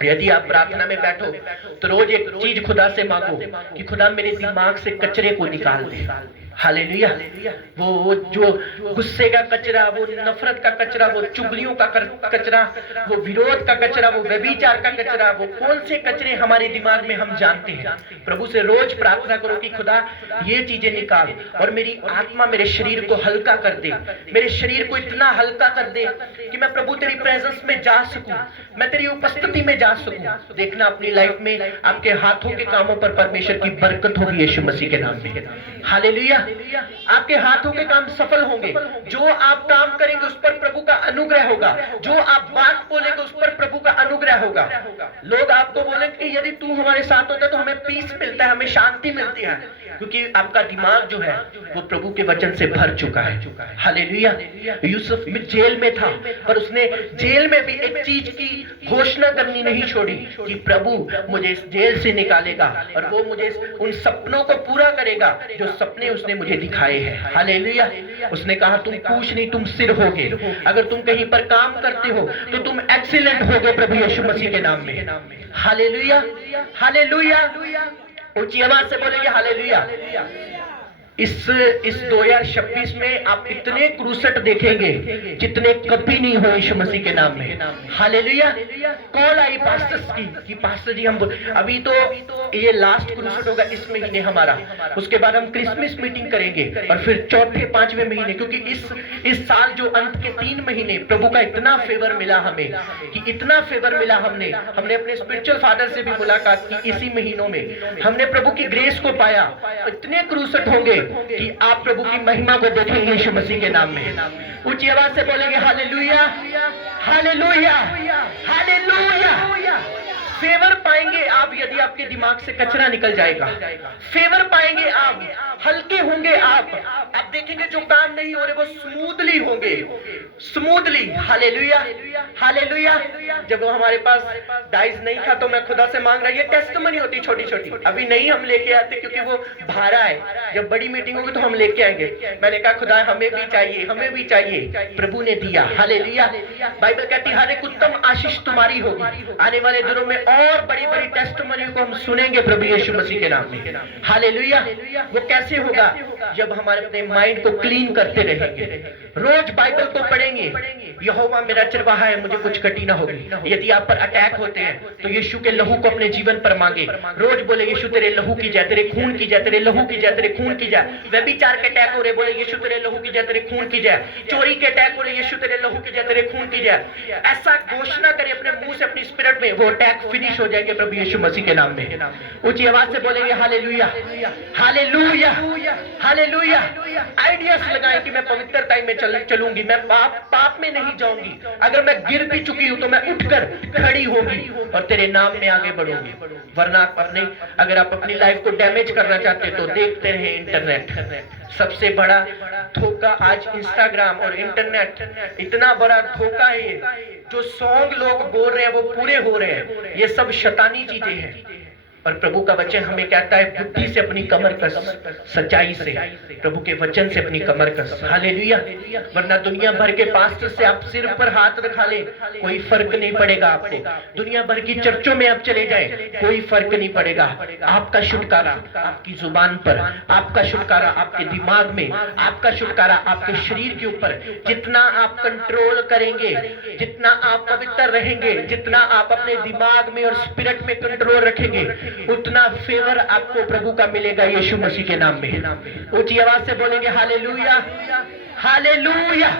यदि आप प्रार्थना में बैठो तो रोज एक चीज खुदा से मांगो कि खुदा मेरे दिमाग से कचरे को निकाल दे। हालेलुया। वो जो गुस्से का कचरा, वो नफरत का कचरा, वो चुगलियों का कचरा, वो विरोध का कचरा, वो व्यभिचार का कचरा, वो कौन से कचरे हमारे दिमाग में हम जानते हैं। प्रभु से रोज प्रार्थना करो कि खुदा ये चीजें निकाल, और मेरी आत्मा मेरे शरीर को हल्का कर दे, मेरे शरीर को इतना हल्का कर दे कि मैं प्रभु तेरी प्रेजेंस में जा सकूं, मैं तेरी उपस्थिति में जा सकूं। देखना अपनी लाइफ में आपके हाथों के कामों पर परमेश्वर की बरकत होगी यीशु मसीह के नाम में। हालेलुया। आपके हाथों के काम सफल होंगे, जो आप काम करेंगे उस पर प्रभु का अनुग्रह होगा, जो आप बात बोलेंगे उस पर प्रभु का अनुग्रह होगा। लोग आपको बोलेंगे कि यदि तू हमारे साथ होता है तो हमें पीस मिलता है, हमें शांति मिलती है, क्योंकि आपका दिमाग जो है वो प्रभु के वचन से भर चुका है। हालेलुया। यूसुफ जेल में था, पर उसने जेल में भी एक चीज की घोषणा करनी नहीं छोड़ी कि प्रभु मुझे इस जेल से निकालेगा और वो मुझे उन सपनों को पूरा करेगा जो सपने उसने मुझे दिखाए हैं। हालेलुया। उसने कहा तुम पूछ नहीं, तुम सिर होगे। अगर तुम कहीं पर काम करते हो तो तुम एक्सीलेंट होगे प्रभु यीशु मसीह के नाम में। Hallelujah, hallelujah. ऊंची आवाज से बोलेंगे हालेलुया। इस 2026 में आप इतने क्रूसेट देखेंगे जितने कभी नहीं हुए यीशु मसीह के नाम में। हालेलुया। कॉल आई पास्टर्स की कि पास्टर जी हम अभी तो ये लास्ट क्रूसेट होगा इस महीने हमारा, उसके बाद हम क्रिसमस मीटिंग करेंगे और फिर चौथे पांचवें महीने, क्योंकि इस साल जो अंत के 3 महीने प्रभु का इतना फेवर मिला हमें कि इतना फेवर मिला, हमने अपने स्पिरिचुअल फादर से भी मुलाकात की इसी महीनों में, हमने प्रभु की ग्रेस को पाया। इतने क्रूसेट होंगे कि आप प्रभु की महिमा को देखेंगे यीशु मसीह के नाम में। ऊंची आवाज से बोलेंगे हालेलुया, हालेलुया, हालेलुया। फेवर पाएंगे आप यदि आपके दिमाग से कचरा निकल जाएगा। फेवर पाएंगे आप, हल्के होंगे आप देखेंगे जो काम नहीं हो रहे वो स्मूथली होंगे, स्मूथली। Hallelujah, hallelujah. जब वो हमारे पास डाइस नहीं था तो मैं खुदा से मांग रहा, ये टेस्टमनी होती छोटी छोटी, अभी नहीं हम लेके आते क्योंकि वो भारा है, जब बड़ी मीटिंग होगी तो हम लेके आएंगे। मैंने कहा खुदा हमें भी चाहिए, हमें भी चाहिए, प्रभु ने दिया। हालेलुया। बाइबल कहती है हर एक उत्तम आशीष तुम्हारी होगी। आने वाले दिनों में और बड़ी बड़ी टेस्टमनी को हम सुनेंगे प्रभु यीशु मसीह के नाम में। हालेलुया। वो कैसे होगा? जब हमारे अपने माइंड को क्लीन करते रहेंगे, रोज बाइबल को पढ़ेंगे, यहोवा मेरा चरवाहा है मुझे कुछ कटी ना होगी। यदि आप पर अटैक होते हैं तो यीशु के लहू को अपने जीवन पर मांगे, रोज बोले यीशु तेरे लहू की जाए, तेरे खून की जाए, तेरे लहू की जाए, तेरे खून की जाए। व्यभिचार के अटैक हो रहे, बोले यीशु तेरे लहू की जाए, तेरे खून की जाए। चोरी के अटैक हो रहे, यीशु तेरे लहू की जाए, तेरे खून की जाए। ऐसा घोषणा करे अपने मुंह से, अपनी स्पिरिट में, वो अटैक फिनिश हो जाएंगे प्रभु यीशु मसीह के नाम में। ऊंची आवाज से बोलेंगे हालेलुया, हालेलुया, हालेलुया। आइडियाज लगाएं कि मैं पवित्रता में चलूंगी, मैं पाप में नहीं जाऊंगी, अगर मैं गिर भी चुकी हूं तो मैं उठकर खड़ी होगी और तेरे नाम में आगे बढ़ूंगी। वरना अगर आप अपनी लाइफ को डैमेज करना चाहते तो देखते रहे इंटरनेट। सबसे बड़ा धोखा आज इंस्टाग्राम और इंटरनेट, इतना बड़ा धोखा है। जो सॉन्ग लोग बोल रहे हैं वो पूरे हो रहे हैं, ये सब शैतानी चीजें हैं। और प्रभु का वचन हमें कहता है बुद्धि से अपनी कमर कस, सच्चाई से, प्रभु के वचन से अपनी कमर कस। हालेलुया। वरना दुनिया भर के पास्टर से आप सिर पर हाथ रखा ले, कोई फर्क नहीं पड़ेगा आपको। दुनिया भर की चर्चों में आप चले जाएं, कोई फर्क नहीं पड़ेगा। आपका छुटकारा आपकी जुबान पर, आपका छुटकारा आपके दिमाग में, आपका छुटकारा आपके शरीर के ऊपर। जितना आप कंट्रोल करेंगे, जितना आप पवित्र रहेंगे, जितना आप अपने दिमाग में और स्पिरिट में कंट्रोल रखेंगे, उतना फेवर आपको प्रभु का मिलेगा यीशु मसीह के नाम में। ऊंची आवाज से बोलेंगे हालेलुया, हालेलुया।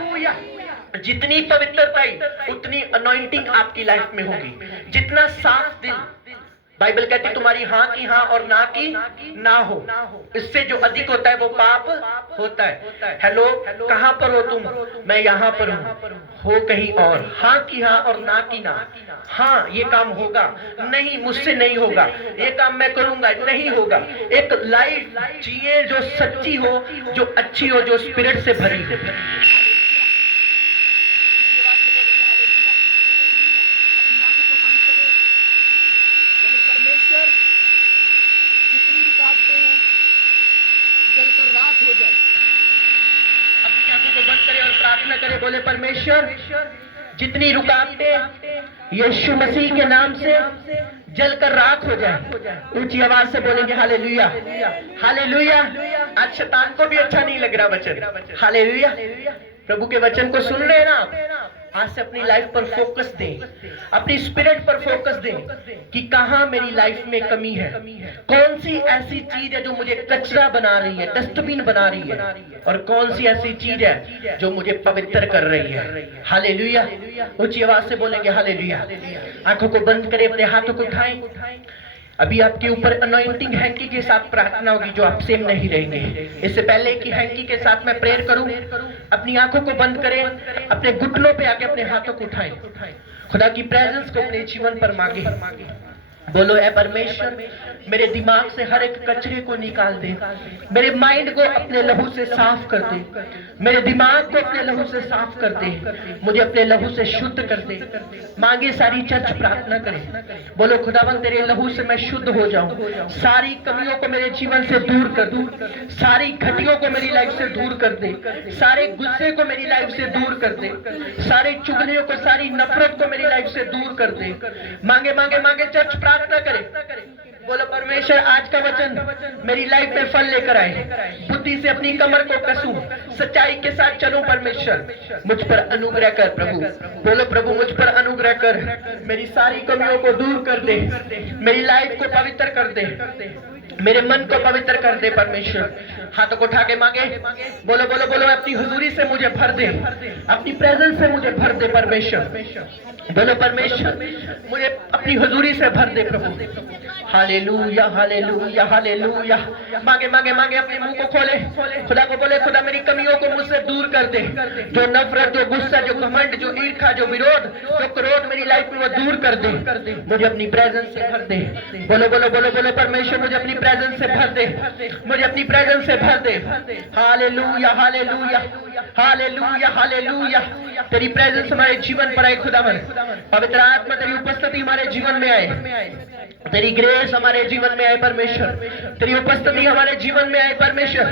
जितनी पवित्रता उतनी अनॉइंटिंग आपकी लाइफ में होगी। जितना साफ दिल, बाइबल कहती तुम्हारी हाँ की हाँ और ना की ना हो, इससे जो अधिक होता है वो पाप होता है। हेलो, कहां पर हो तुम? मैं यहां पर हूं, हो कहीं और। हाँ की हाँ और ना की ना। हाँ ये काम होगा, नहीं मुझसे नहीं होगा, ये काम मैं करूंगा, नहीं होगा। एक लाइफ जिए जो सच्ची हो, जो अच्छी हो, जो स्पिरिट से भरी हो। बोले परमेश्वर जितनी रुकावटें यीशु मसीह के नाम से जलकर राख हो जाए। ऊंची आवाज से बोलेंगे हालेलुया, हालेलुया। आज शैतान को भी अच्छा नहीं लग रहा वचन। हालेलुया। प्रभु के वचन को सुन रहे हैं ना आप? आज से अपनी लाइफ पर फोकस दें, अपनी स्पिरिट पर फोकस दें कि कहां मेरी लाइफ में कमी है, कौन सी ऐसी चीज है जो मुझे कचरा बना रही है, डस्टबिन बना रही है, और कौन सी ऐसी चीज है जो मुझे पवित्र कर रही है। हालेलुया। ऊंची आवाज से बोलेंगे हालेलुया। आंखों को बंद करें, अपने हाथों को उठाएं। अभी आपके ऊपर अनॉइंटिंग हैंकी के साथ प्रार्थना होगी जो आप सेम नहीं रहेंगे। इससे पहले कि हैंकी के साथ मैं प्रेयर करूं, अपनी आंखों को बंद करें, अपने घुटनों पे आके अपने हाथों को उठाएं, खुदा की प्रेजेंस को अपने जीवन पर मांगे। बोलो ऐ परमेश्वर मेरे दिमाग से हर एक कचरे को निकाल दे, मेरे माइंड को अपने लहू से साफ कर दे, मेरे दिमाग को अपने लहू से साफ कर दे, मुझे अपने लहू से शुद्ध कर दे। मांगे सारी चर्च प्रार्थना करे। बोलो खुदावन तेरे लहू से मैं शुद्ध हो जाऊं, सारी कमियों को मेरे जीवन से दूर कर दूं, सारी घटियों को मेरी लाइफ से दूर कर दे, सारे गुस्से को मेरी लाइफ से दूर कर दे, सारे चुगलियों को, सारी नफरत को मेरी लाइफ से दूर कर दे। मांगे मांगे मांगे चर्च प्रार्थना करे। बोलो परमेश्वर आज का वचन मेरी लाइफ में फल लेकर आए, बुद्धि से अपनी कमर को कसूं, सच्चाई के साथ चलूं। परमेश्वर मुझ पर अनुग्रह कर प्रभु। बोलो प्रभु मुझ पर अनुग्रह कर, मेरी सारी कमियों को दूर कर दे, मेरी लाइफ को पवित्र कर दे, मेरे मन को पवित्र कर दे। परमेश्वर हाथों को उठा के मांगे, बोलो बोलो बोलो अपनी हुजूरी से मुझे भर दे, अपनी प्रेजेंस से मुझे भर दे। परमेश्वर बोलो परमेश्वर मुझे अपनी हुजूरी से भर दे प्रभु। हालेलुया हालेलुया हालेलुया। मांगे मांगे मांगे, अपने मुंह को खोले, खुदा को बोले खुदा मेरी कमियों को मुझसे दूर कर दे। जो नफरत, जो गुस्सा, जो घमंड, जो ईर्ष्या, जो विरोध, जो क्रोध मेरी लाइफ में वो दूर कर दे, मुझे अपनी प्रेजेंस से भर दे। बोलो बोलो बोलो बोलो परमेश्वर मुझे अपनी प्रेजेंस से भर दे, मुझे अपनी प्रेजेंस से भर दे। हालेलुया हालेलुया हालेलुया हालेलुया। तेरी प्रेजेंस हमारे जीवन पर आए खुदावन, पवित्र आत्मा तेरी उपस्थिति हमारे जीवन में आए, तेरी ग्रेस हमारे जीवन में आए परमेश्वर, तेरी उपस्थिति हमारे जीवन में आए परमेश्वर।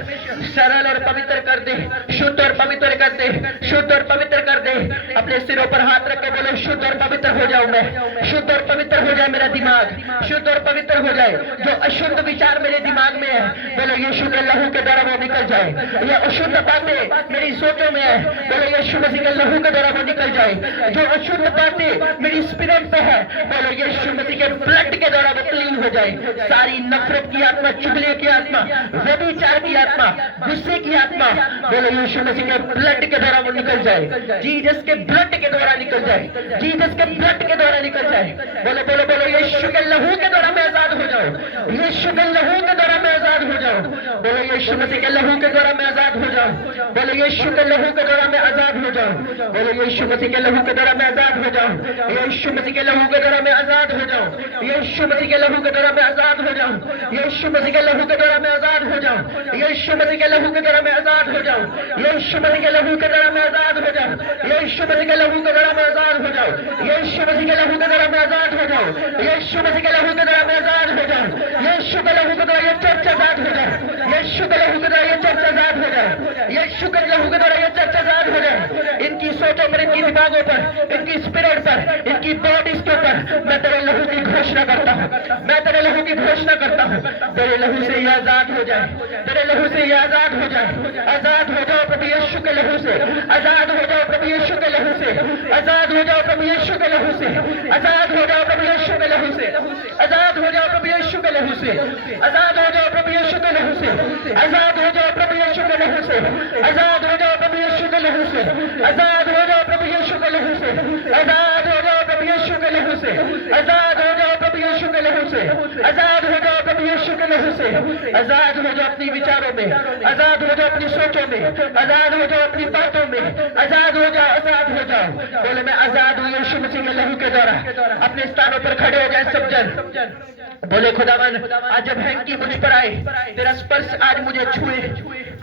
सरल और पवित्र कर दे, शुद्ध और पवित्र कर दे, शुद्ध और पवित्र कर दे। अपने सिरों पर हाथ रख के बोलो शुद्ध और पवित्र हो जाऊं मैं, शुद्ध और पवित्र हो जाए मेरा दिमाग, शुद्ध और पवित्र हो जाए। जो अशुद्ध विचार मेरे दिमाग में है बोलो यीशु के लहू के द्वारा वो निकल जाए। ये अशुद्ध बातें मेरी सोचों में है बोलो यीशु मसीह के लहू के द्वारा वो निकल जाए। जो अशुद्ध बातें मेरी स्पिरिट पे है बोलो यीशु मसीह के ब्लड के द्वारा वो क्लीन हो जाए। सारी नफरत की आत्मा, चुगली की आत्मा, व्यभिचार की आत्मा, गुस्से की आत्मा बोलो यीशु मसीह के ब्लड के द्वारा वो निकल जाए, जीसस के ब्लड के द्वारा निकल जाए, जीसस के ब्लड के द्वारा निकल जाए। बोलो बोलो बोलो यीशु के लहू के द्वारा मैं आजाद हो जाऊं, यीशु के लहू के द्वारा मैं आजाद हो जाऊं। बोलो यीशु मसीह के लहू के द्वारा मैं आजाद हो जाऊं, बोलो यीशु के लहू के द्वारा मैं आजाद हो जाऊं, बोलो यीशु मसीह के लहू के द्वारा मैं आजाद हो जाऊं, यीशु मसीह के लहू के द्वारा मैं आजाद हो जाऊं, यीशु मसीह के लहू के द्वारा मैं आजाद हो जाऊं, यीशु मसीह के लहू के द्वारा मैं आजाद हो जाऊं, यीशु मसीह के लहू के द्वारा मैं आजाद हो जाऊं, यीशु मसीह के लहू के द्वारा मैं आजाद हो जाऊं, यीशु मसीह के लहू के द्वारा मैं आजाद हो जाऊं, यीशु मसीह के लहू के द्वारा मैं आजाद हो जाऊं, यीशु मसीह के लहू के द्वारा मैं आजाद हो जाऊं, यीशु के लहू के द्वारा ये चर्च आजाद हो जाए, यीशु के लहू के द्वारा ये चर्च आजाद हो जाए, यीशु के लहू के द्वारा ये चर्च आजाद हो जाए। इनकी सोचों पर, इनकी दिमागों पर, इनकी स्पिरिट पर, इनकी बॉडीज के ऊपर मैं तेरे लहू की घोषणा करता हूं, मैं तेरे लहू की घोषणा करता हूं। तेरे लहू से ये आजाद हो जाए, तेरे लहू से ये आजाद हो जाए। आजाद हो जाओ प्रभु यीशु के लहू से, आजाद हो जाओ प्रभु यीशु के लहू से, आजाद हो जाओ प्रभु यीशु के लहू से, आजाद हो जाओ प्रभु यीशु के लहू से, आजाद हो जाओ प्रभु यीशु के लहू से, आजाद हो जाओ प्रभु यीशु के लहू से, आजाद हो जाओ प्रभु यीशु के लहू से, आजाद हो जाओ प्रभु यीशु के लहू से, आजाद हो जाओ प्रभु यीशु के लहू से, आजाद हो जाओ प्रभु यीशु के लहू से, आजाद हो जाओ प्रभु यीशु के लहू से, आजाद हो जाओ प्रभु यीशु के लहू से, आजाद हो जाओ अपनी विचारों में, आजाद हो जाओ अपनी सोचों में, आजाद हो जाओ अपनी बातों में, आजाद हो जाओ, आजाद हो जाओ। बोले मैं आजाद हूँ यीशु मसीह के लहू के द्वारा। अपने स्थानों पर खड़े हो जाए सब जन। बोले खुदावन आज जब हैंकी मुझ पर आए, तेरा स्पर्श आज मुझे छुए,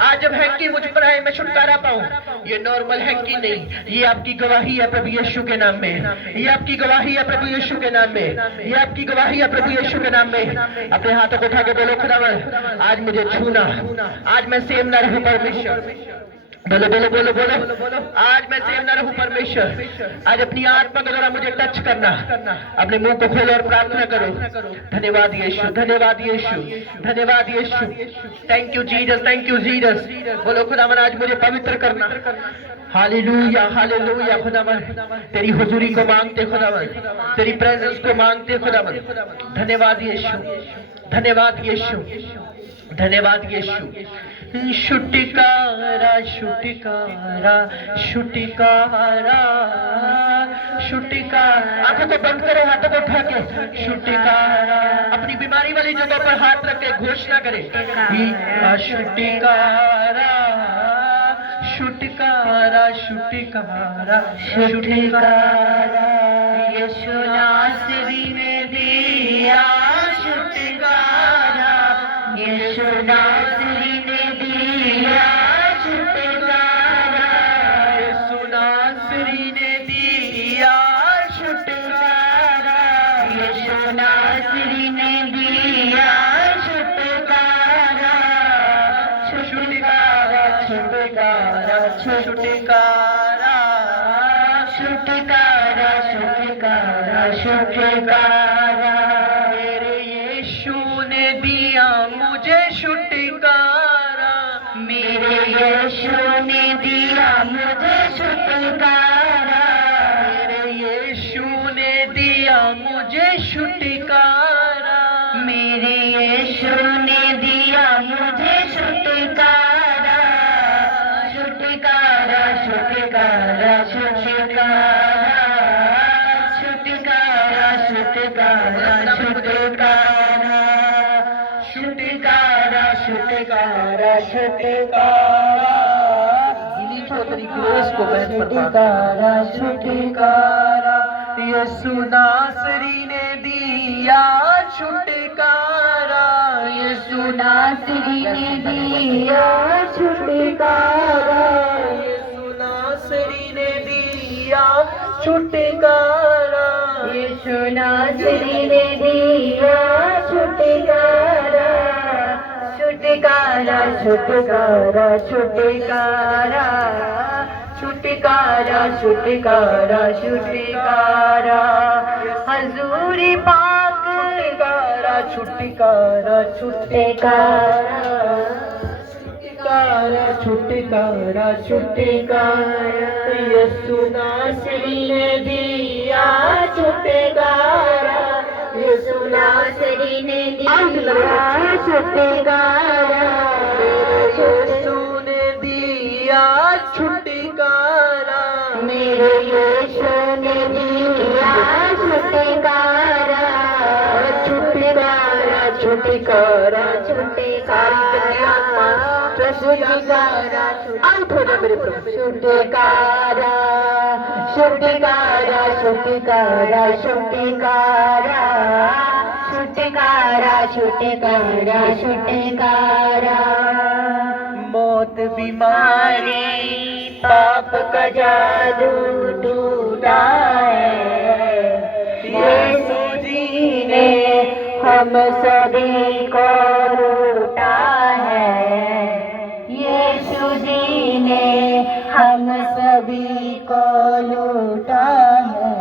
आज जब हैंकी मुझ पर आए मैं छुटकारा पाऊं। ये नॉर्मल हैंकी नहीं, ये आपकी गवाही है प्रभु यीशु के नाम में, ये आपकी गवाही है प्रभु यीशु के नाम में, ये आपकी गवाही है प्रभु यीशु के नाम में। अपने हाथों को उठा के बोलो खुदावन आज मुझे छूना, आज मैं सेम न रहूं परमेश्वर। बोलो बोलो बोलो बोलो बोलो आज मैं सेम न रहूं परमेश्वर। आज अपनी आत्मा के द्वारा मुझे टच करना। अपने मुंह को खोलो और प्रार्थना करो। धन्यवाद यीशु, धन्यवाद यीशु, धन्यवाद यीशु। Thank you Jesus, thank you Jesus. बोलो खुदावन आज मुझे पवित्र करना। हालेलुया हालेलुया। खुदावन तेरी हुजूरी को मांगते, खुदावन तेरी प्रेजेंस को मांगते खुदावन। धन्यवाद यीशु, धन्यवाद यीशु, धन्यवाद यीशु। शुटिकारा शुटिकारा शुटिकारा शुटिकारा। आंखों को बंद करो, हाथों को उठा के शुटिकारा। अपनी बीमारी वाली जगह पर हाथ रख के घोषणा करें शुटिकारा शुटिकारा शुटिकारा शुटिकारा। यीशु नासरी ने दिया शुटिकारा, यीशु नासरी ने दिया छुटकारा, यीशु नासरी ने दिया छुटकारा, यीशु नासरी ने दिया छुटकारा, छुटकारा छुटकारा छुटकारा छुटकारा छुटकारा छुटकारा। मेरे यीशु छुटकारा छुटकारा दिलीप चौधरी ग्रेस को छुटकारा छुटकारा यीशु नासरी ने दिया छुटकारा यीशु नासरी ने दिया छुटकारा यीशु नासरी ने दिया छुटकारा यीशु नासरी ने दिया छुटकारा छुटकारा छुटकारा छुटकारा छुटकारा छुटकारा छुटकारा हजूरी पाक छुटकारा छुटकारा छुटकारा छुटकारा छुटकारा यीशु नासरी ने दिया छुटकारा यीशु नासरी ने दिया छुटकारा यीशु ने दिया छुटकारा मेरे यीशु ने दिया छुटकारा छुटकारा छुटकारा छुटकारा छुटकारा आउट हो जा मेरे प्रभु छुटकारा छुटकारा छुटकारा छुटकारा छुटकारा छुटकारा छुटकारा मौत बीमारी पाप का जादू टूटा है यीशु जी ने हम सभी को लूटा है यीशु जी ने हम सभी को लूटा है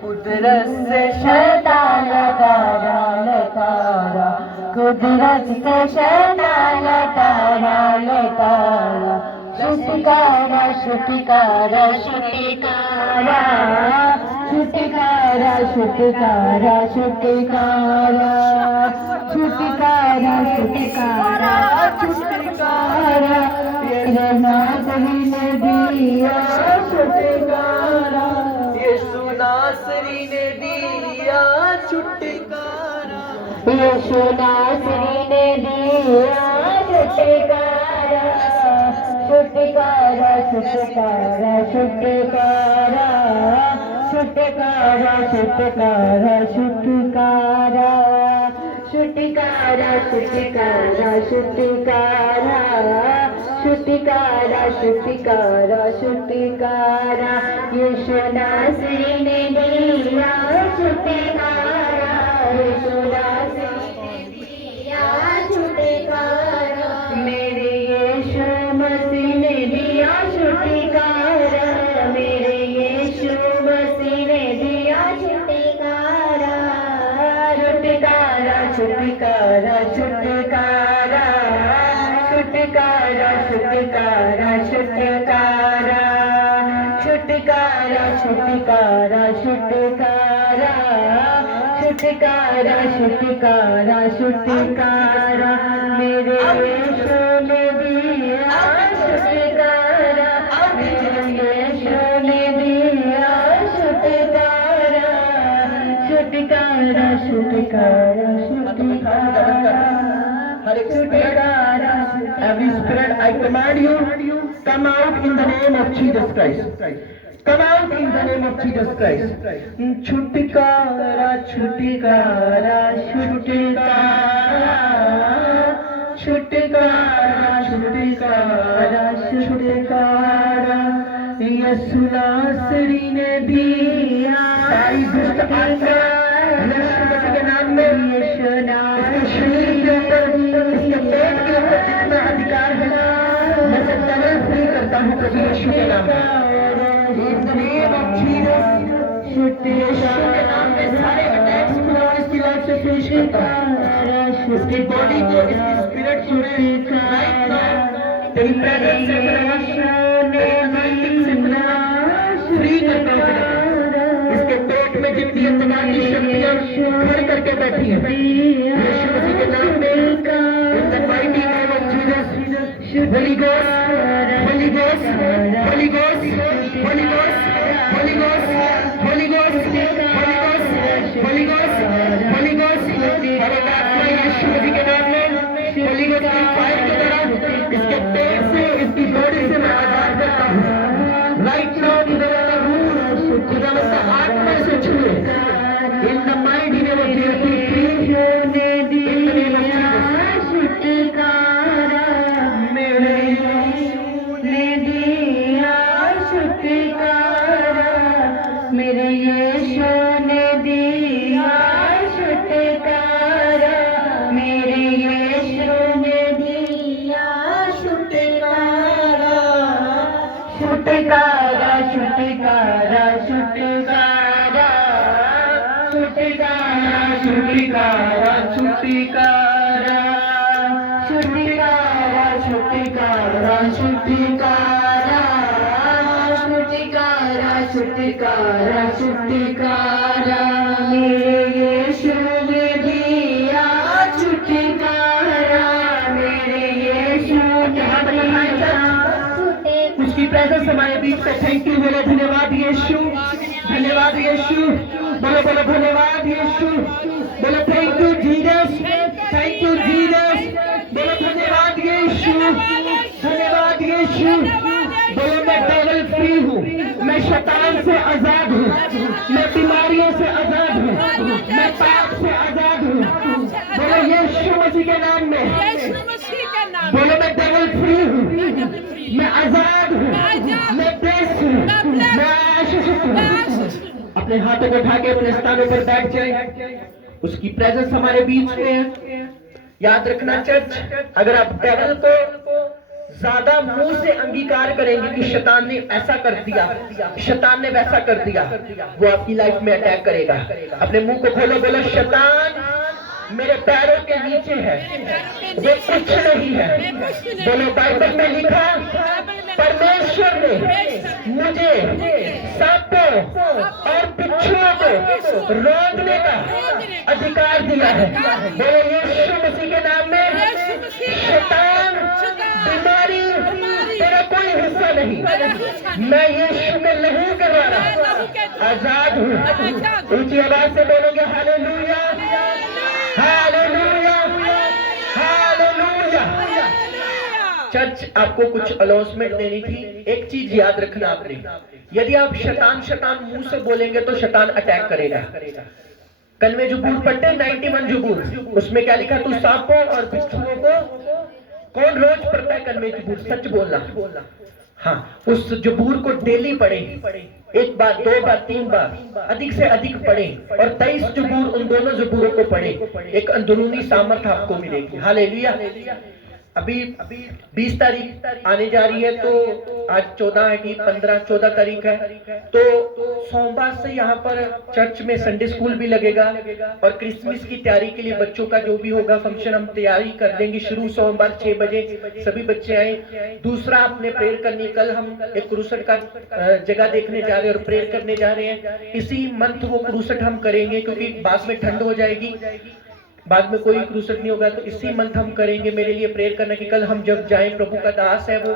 कुदरत से शैतान लतारा लतारा कुदरत से शैतान लतारा लतारा छुटकारा छुटकारा छुटकारा छुटकारा छुटकारा छुटकारा छुटकारा छुटकारा छुटकारा यीशु नासरी ने दिया छुटकारा यीशु नासरी ने दिया छुटकारा यीशु नासरी ने दिया छुटकारा छुटकारा छुटकारा छुटकारा छुटकारा छुटकारा छुटकारा छुटकारा छुटकारा छुटकारा छुटकारा छुटकारा छुटकारा यीशु नासरी ने दिया छुटकारा यीशु नासरी ने दिया छुटकारा मेरे यीशु मसीह ने दिया छुटकारा मेरे यीशु मसीह ने दिया छुटकारा छुटकारा छुटकारा छुटकारा छुटकारा छुटकारा छुटकारा छुटकारा छुटकारा छुटकारा छुटकारा छुटकारा छुटकारा मेरे यीशु ने दिया छुटकारा मेरे यीशु ने दिया छुटकारा छुटकारा छुटकारा छुटकारा हर एक छुटकारा every spirit I command you come out in the name of Jesus Christ come out in the name of Jesus Christ छुटकारा छुटकारा छुटकारा छुटकारा छुटकारा छुटकारा यीशु नासरी ने दिया सारी दुष्ट आत्मा यीशु के नाम में यीशु नासरी के ऊपर इसके पेट के ऊपर जितना अधिकार है मैं सबका फ्री करता हूँ प्रभु यीशु के नाम में In the name of Jesus यीशु के नाम में सारे अटैक्स को इसकी लाइफ से फिनिश करता हूँ इसकी बॉडी को इसकी स्पिरिट को राइट नाउ तेरी प्रेजेंस से तेरी अनॉइंटिंग से फ्री करता हूँ इसके पेट में जितनी अंधकार की शक्तियाँ घर करके बैठी हैं यीशु मसीह के नाम में in the mighty name of Jesus Holy Ghost Holy Ghost Holy Ghost Holy Ghost Holy Ghost Holy Ghost Holy Ghost Holy Ghost Holy Ghost और आत्मा यीशु मसीह के नाम में Holy Ghost फायर की तरह इसके पेट से, इसकी बॉडी से मैं आजाद करता हूँ। राइट नाउ खुदावंद का रूह, खुदावंद का आत्मा से छुए। In the mighty name of Jesus, मेरे यीशु ने दिया छुटकारा, मेरे यीशु ने दिया छुटकारा, छुटकारा, छुटकारा, छुटकारा, छुटकारा, छुटकारा, छुटकारा, छुटकारा, छुटकारा, छुटकारा, छुटकारा, छुटकारा, छुटकारा, मेरे यीशु ने दिया छुटकारा, मेरे यीशु ने दिया। उसकी प्रेजेंस हमारे बीच में। थैंक यू, बोलो धन्यवाद यीशु, धन्यवाद यीशु, बोलो बोलो धन्यवाद यीशु, बोलो thank you Jesus, thank you Jesus, बोलो धन्यवाद यीशु, धन्यवाद यीशु, बोलो मैं डेविल फ्री हूँ, मैं शैतान से आजाद हूँ, मैं बीमारियों से आजाद हूँ, मैं पाप से आजाद हूँ। बोलो यीशु मसीह के नाम में, बोलो मैं डेविल फ्री हूँ, मैं आजाद हूँ, मैं ब्लेस्ड हूँ, मैं आशीषित हूँ। अपने हाथों को उठा के अपने स्थानों पर बैठ जाए। उसकी प्रेजेंस हमारे बीच में है। याद रखना चर्च, अगर आप डेविल को ज्यादा मुंह से अंगीकार करेंगे कि शैतान ने ऐसा कर दिया, शैतान ने वैसा कर दिया, वो आपकी लाइफ में अटैक करेगा। अपने मुंह को खोलो, बोलो शैतान मेरे पैरों के नीचे है, वो कुछ नहीं है। बोलो बाइबल में लिखा, परमेश्वर ने मुझे सांपों और बिच्छुओं को रोकने का अधिकार दिया है। बोलो यीशु मसीह के नाम में, शैतान बीमारी तेरा कोई हिस्सा नहीं, मैं यीशु में लहू के द्वारा आजाद हूँ। ऊंची आवाज से बोलोगे हालेलुया, हालेलुया, हालेलुया। चर्च, आपको कुछ अनाउंसमेंट देनी थी। एक चीज याद रखना आपने, यदि आप शैतान शैतान मुंह से बोलेंगे तो शैतान अटैक करेगा। कल में जुबूर पढ़ते 91 जुबूर, उसमें क्या लिखा? तू सांपों और बिच्छुओं को कौन रोज पढ़ता है? कल में जुबूर, सच बोलना। हाँ, उस जुबूर को डेली पढ़े, एक बार, दो बार, 3 बार, अधिक से अधिक पढ़े, और 23 जुबूर, उन दोनों जुबूरों को पढ़े। एक अंदरूनी सामर्थ आपको मिलेगी। हालेलुया। अभी 20 तारीख आने जा रही है, तो आज 14 है कि 14 तारीख है, तो सोमवार से यहाँ पर चर्च में संडे स्कूल भी लगेगा, और क्रिसमस की तैयारी के लिए बच्चों का जो भी होगा फंक्शन हम तैयारी कर देंगे शुरू सोमवार 6 बजे, सभी बच्चे आए। दूसरा, आपने प्रेयर करनी, कल हम एक क्रूसेट का जगह देखने जा रहे हैं और प्रेयर करने जा रहे हैं। इसी मंथ वो क्रूसेट हम करेंगे, क्योंकि बाद में ठंड हो जाएगी, बाद में कोई क्रूसेट नहीं होगा, तो इसी मंथ हम करेंगे। मेरे लिए प्रेयर करना कि कल हम जब जाएं, प्रभु का दास है वो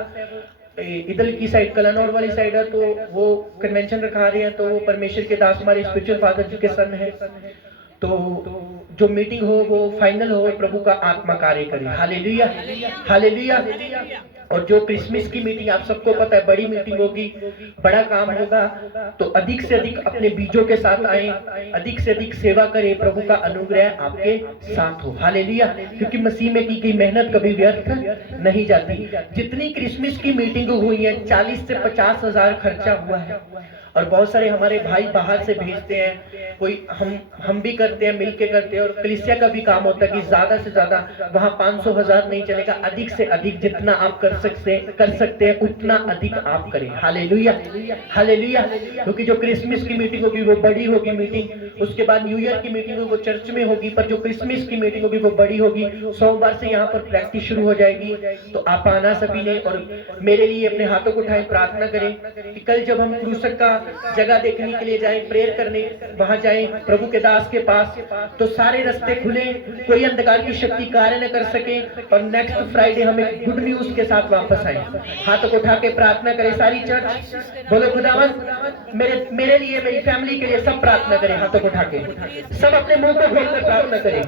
इधर की साइड, कलानौर वाली साइड है, तो वो कन्वेंशन रखा रहे हैं, तो वो परमेश्वर के दास हमारे स्पिरिचुअल फादर जी के सन है, तो जो मीटिंग हो वो फाइनल हो, प्रभु का आत्मा कार्य करे। Hallelujah, hallelujah. और जो क्रिसमस की मीटिंग, आप सबको पता है बड़ी मीटिंग होगी, बड़ा काम होगा, तो अधिक से अधिक अपने बीजों के साथ आए, अधिक से अधिक सेवा करें, प्रभु का अनुग्रह आपके साथ हो। हालेलुया। क्योंकि मसीह में की गई मेहनत कभी व्यर्थ नहीं जाती। जितनी क्रिसमस की मीटिंग हुई है, 40 से 50 हजार खर्चा हुआ है, और बहुत सारे हमारे भाई बाहर से भेजते हैं, कोई हम भी करते हैं, मिलके करते हैं, और कलीसिया का भी काम होता है कि ज्यादा से ज्यादा वहां 500,000 नहीं चलेगा, अधिक से अधिक जितना आप कर सकते हैं उतना अधिक आप करें। Hallelujah, hallelujah. क्योंकि जो क्रिसमस की मीटिंग होगी वो बड़ी होगी मीटिंग, उसके बाद न्यू ईयर की मीटिंग वो चर्च में होगी, पर जो क्रिसमस की मीटिंग होगी वो बड़ी होगी। सोमवार से यहाँ पर प्रैक्टिस शुरू हो जाएगी, तो आप आना सभी ने, और मेरे लिए अपने हाथों को उठाएं, प्रार्थना करें कि कल जब हम क्रूसेट का जगह देखने के लिए जाएं, प्रेयर करने वहां जाएं प्रभु के दास के पास, तो सारे रास्ते खुले, कोई अंधकार की शक्ति कार्य न कर सके, और नेक्स्ट फ्राइडे हम एक गुड न्यूज के साथ वापस आए। हाथों को उठा के प्रार्थना करें सारी चर्च, बोलो खुदावंद मेरे लिए, मेरी फैमिली के लिए सब प्रार्थना करें। हाथों को उठा के सब अपने मुंह को खोलकर प्रार्थना करें।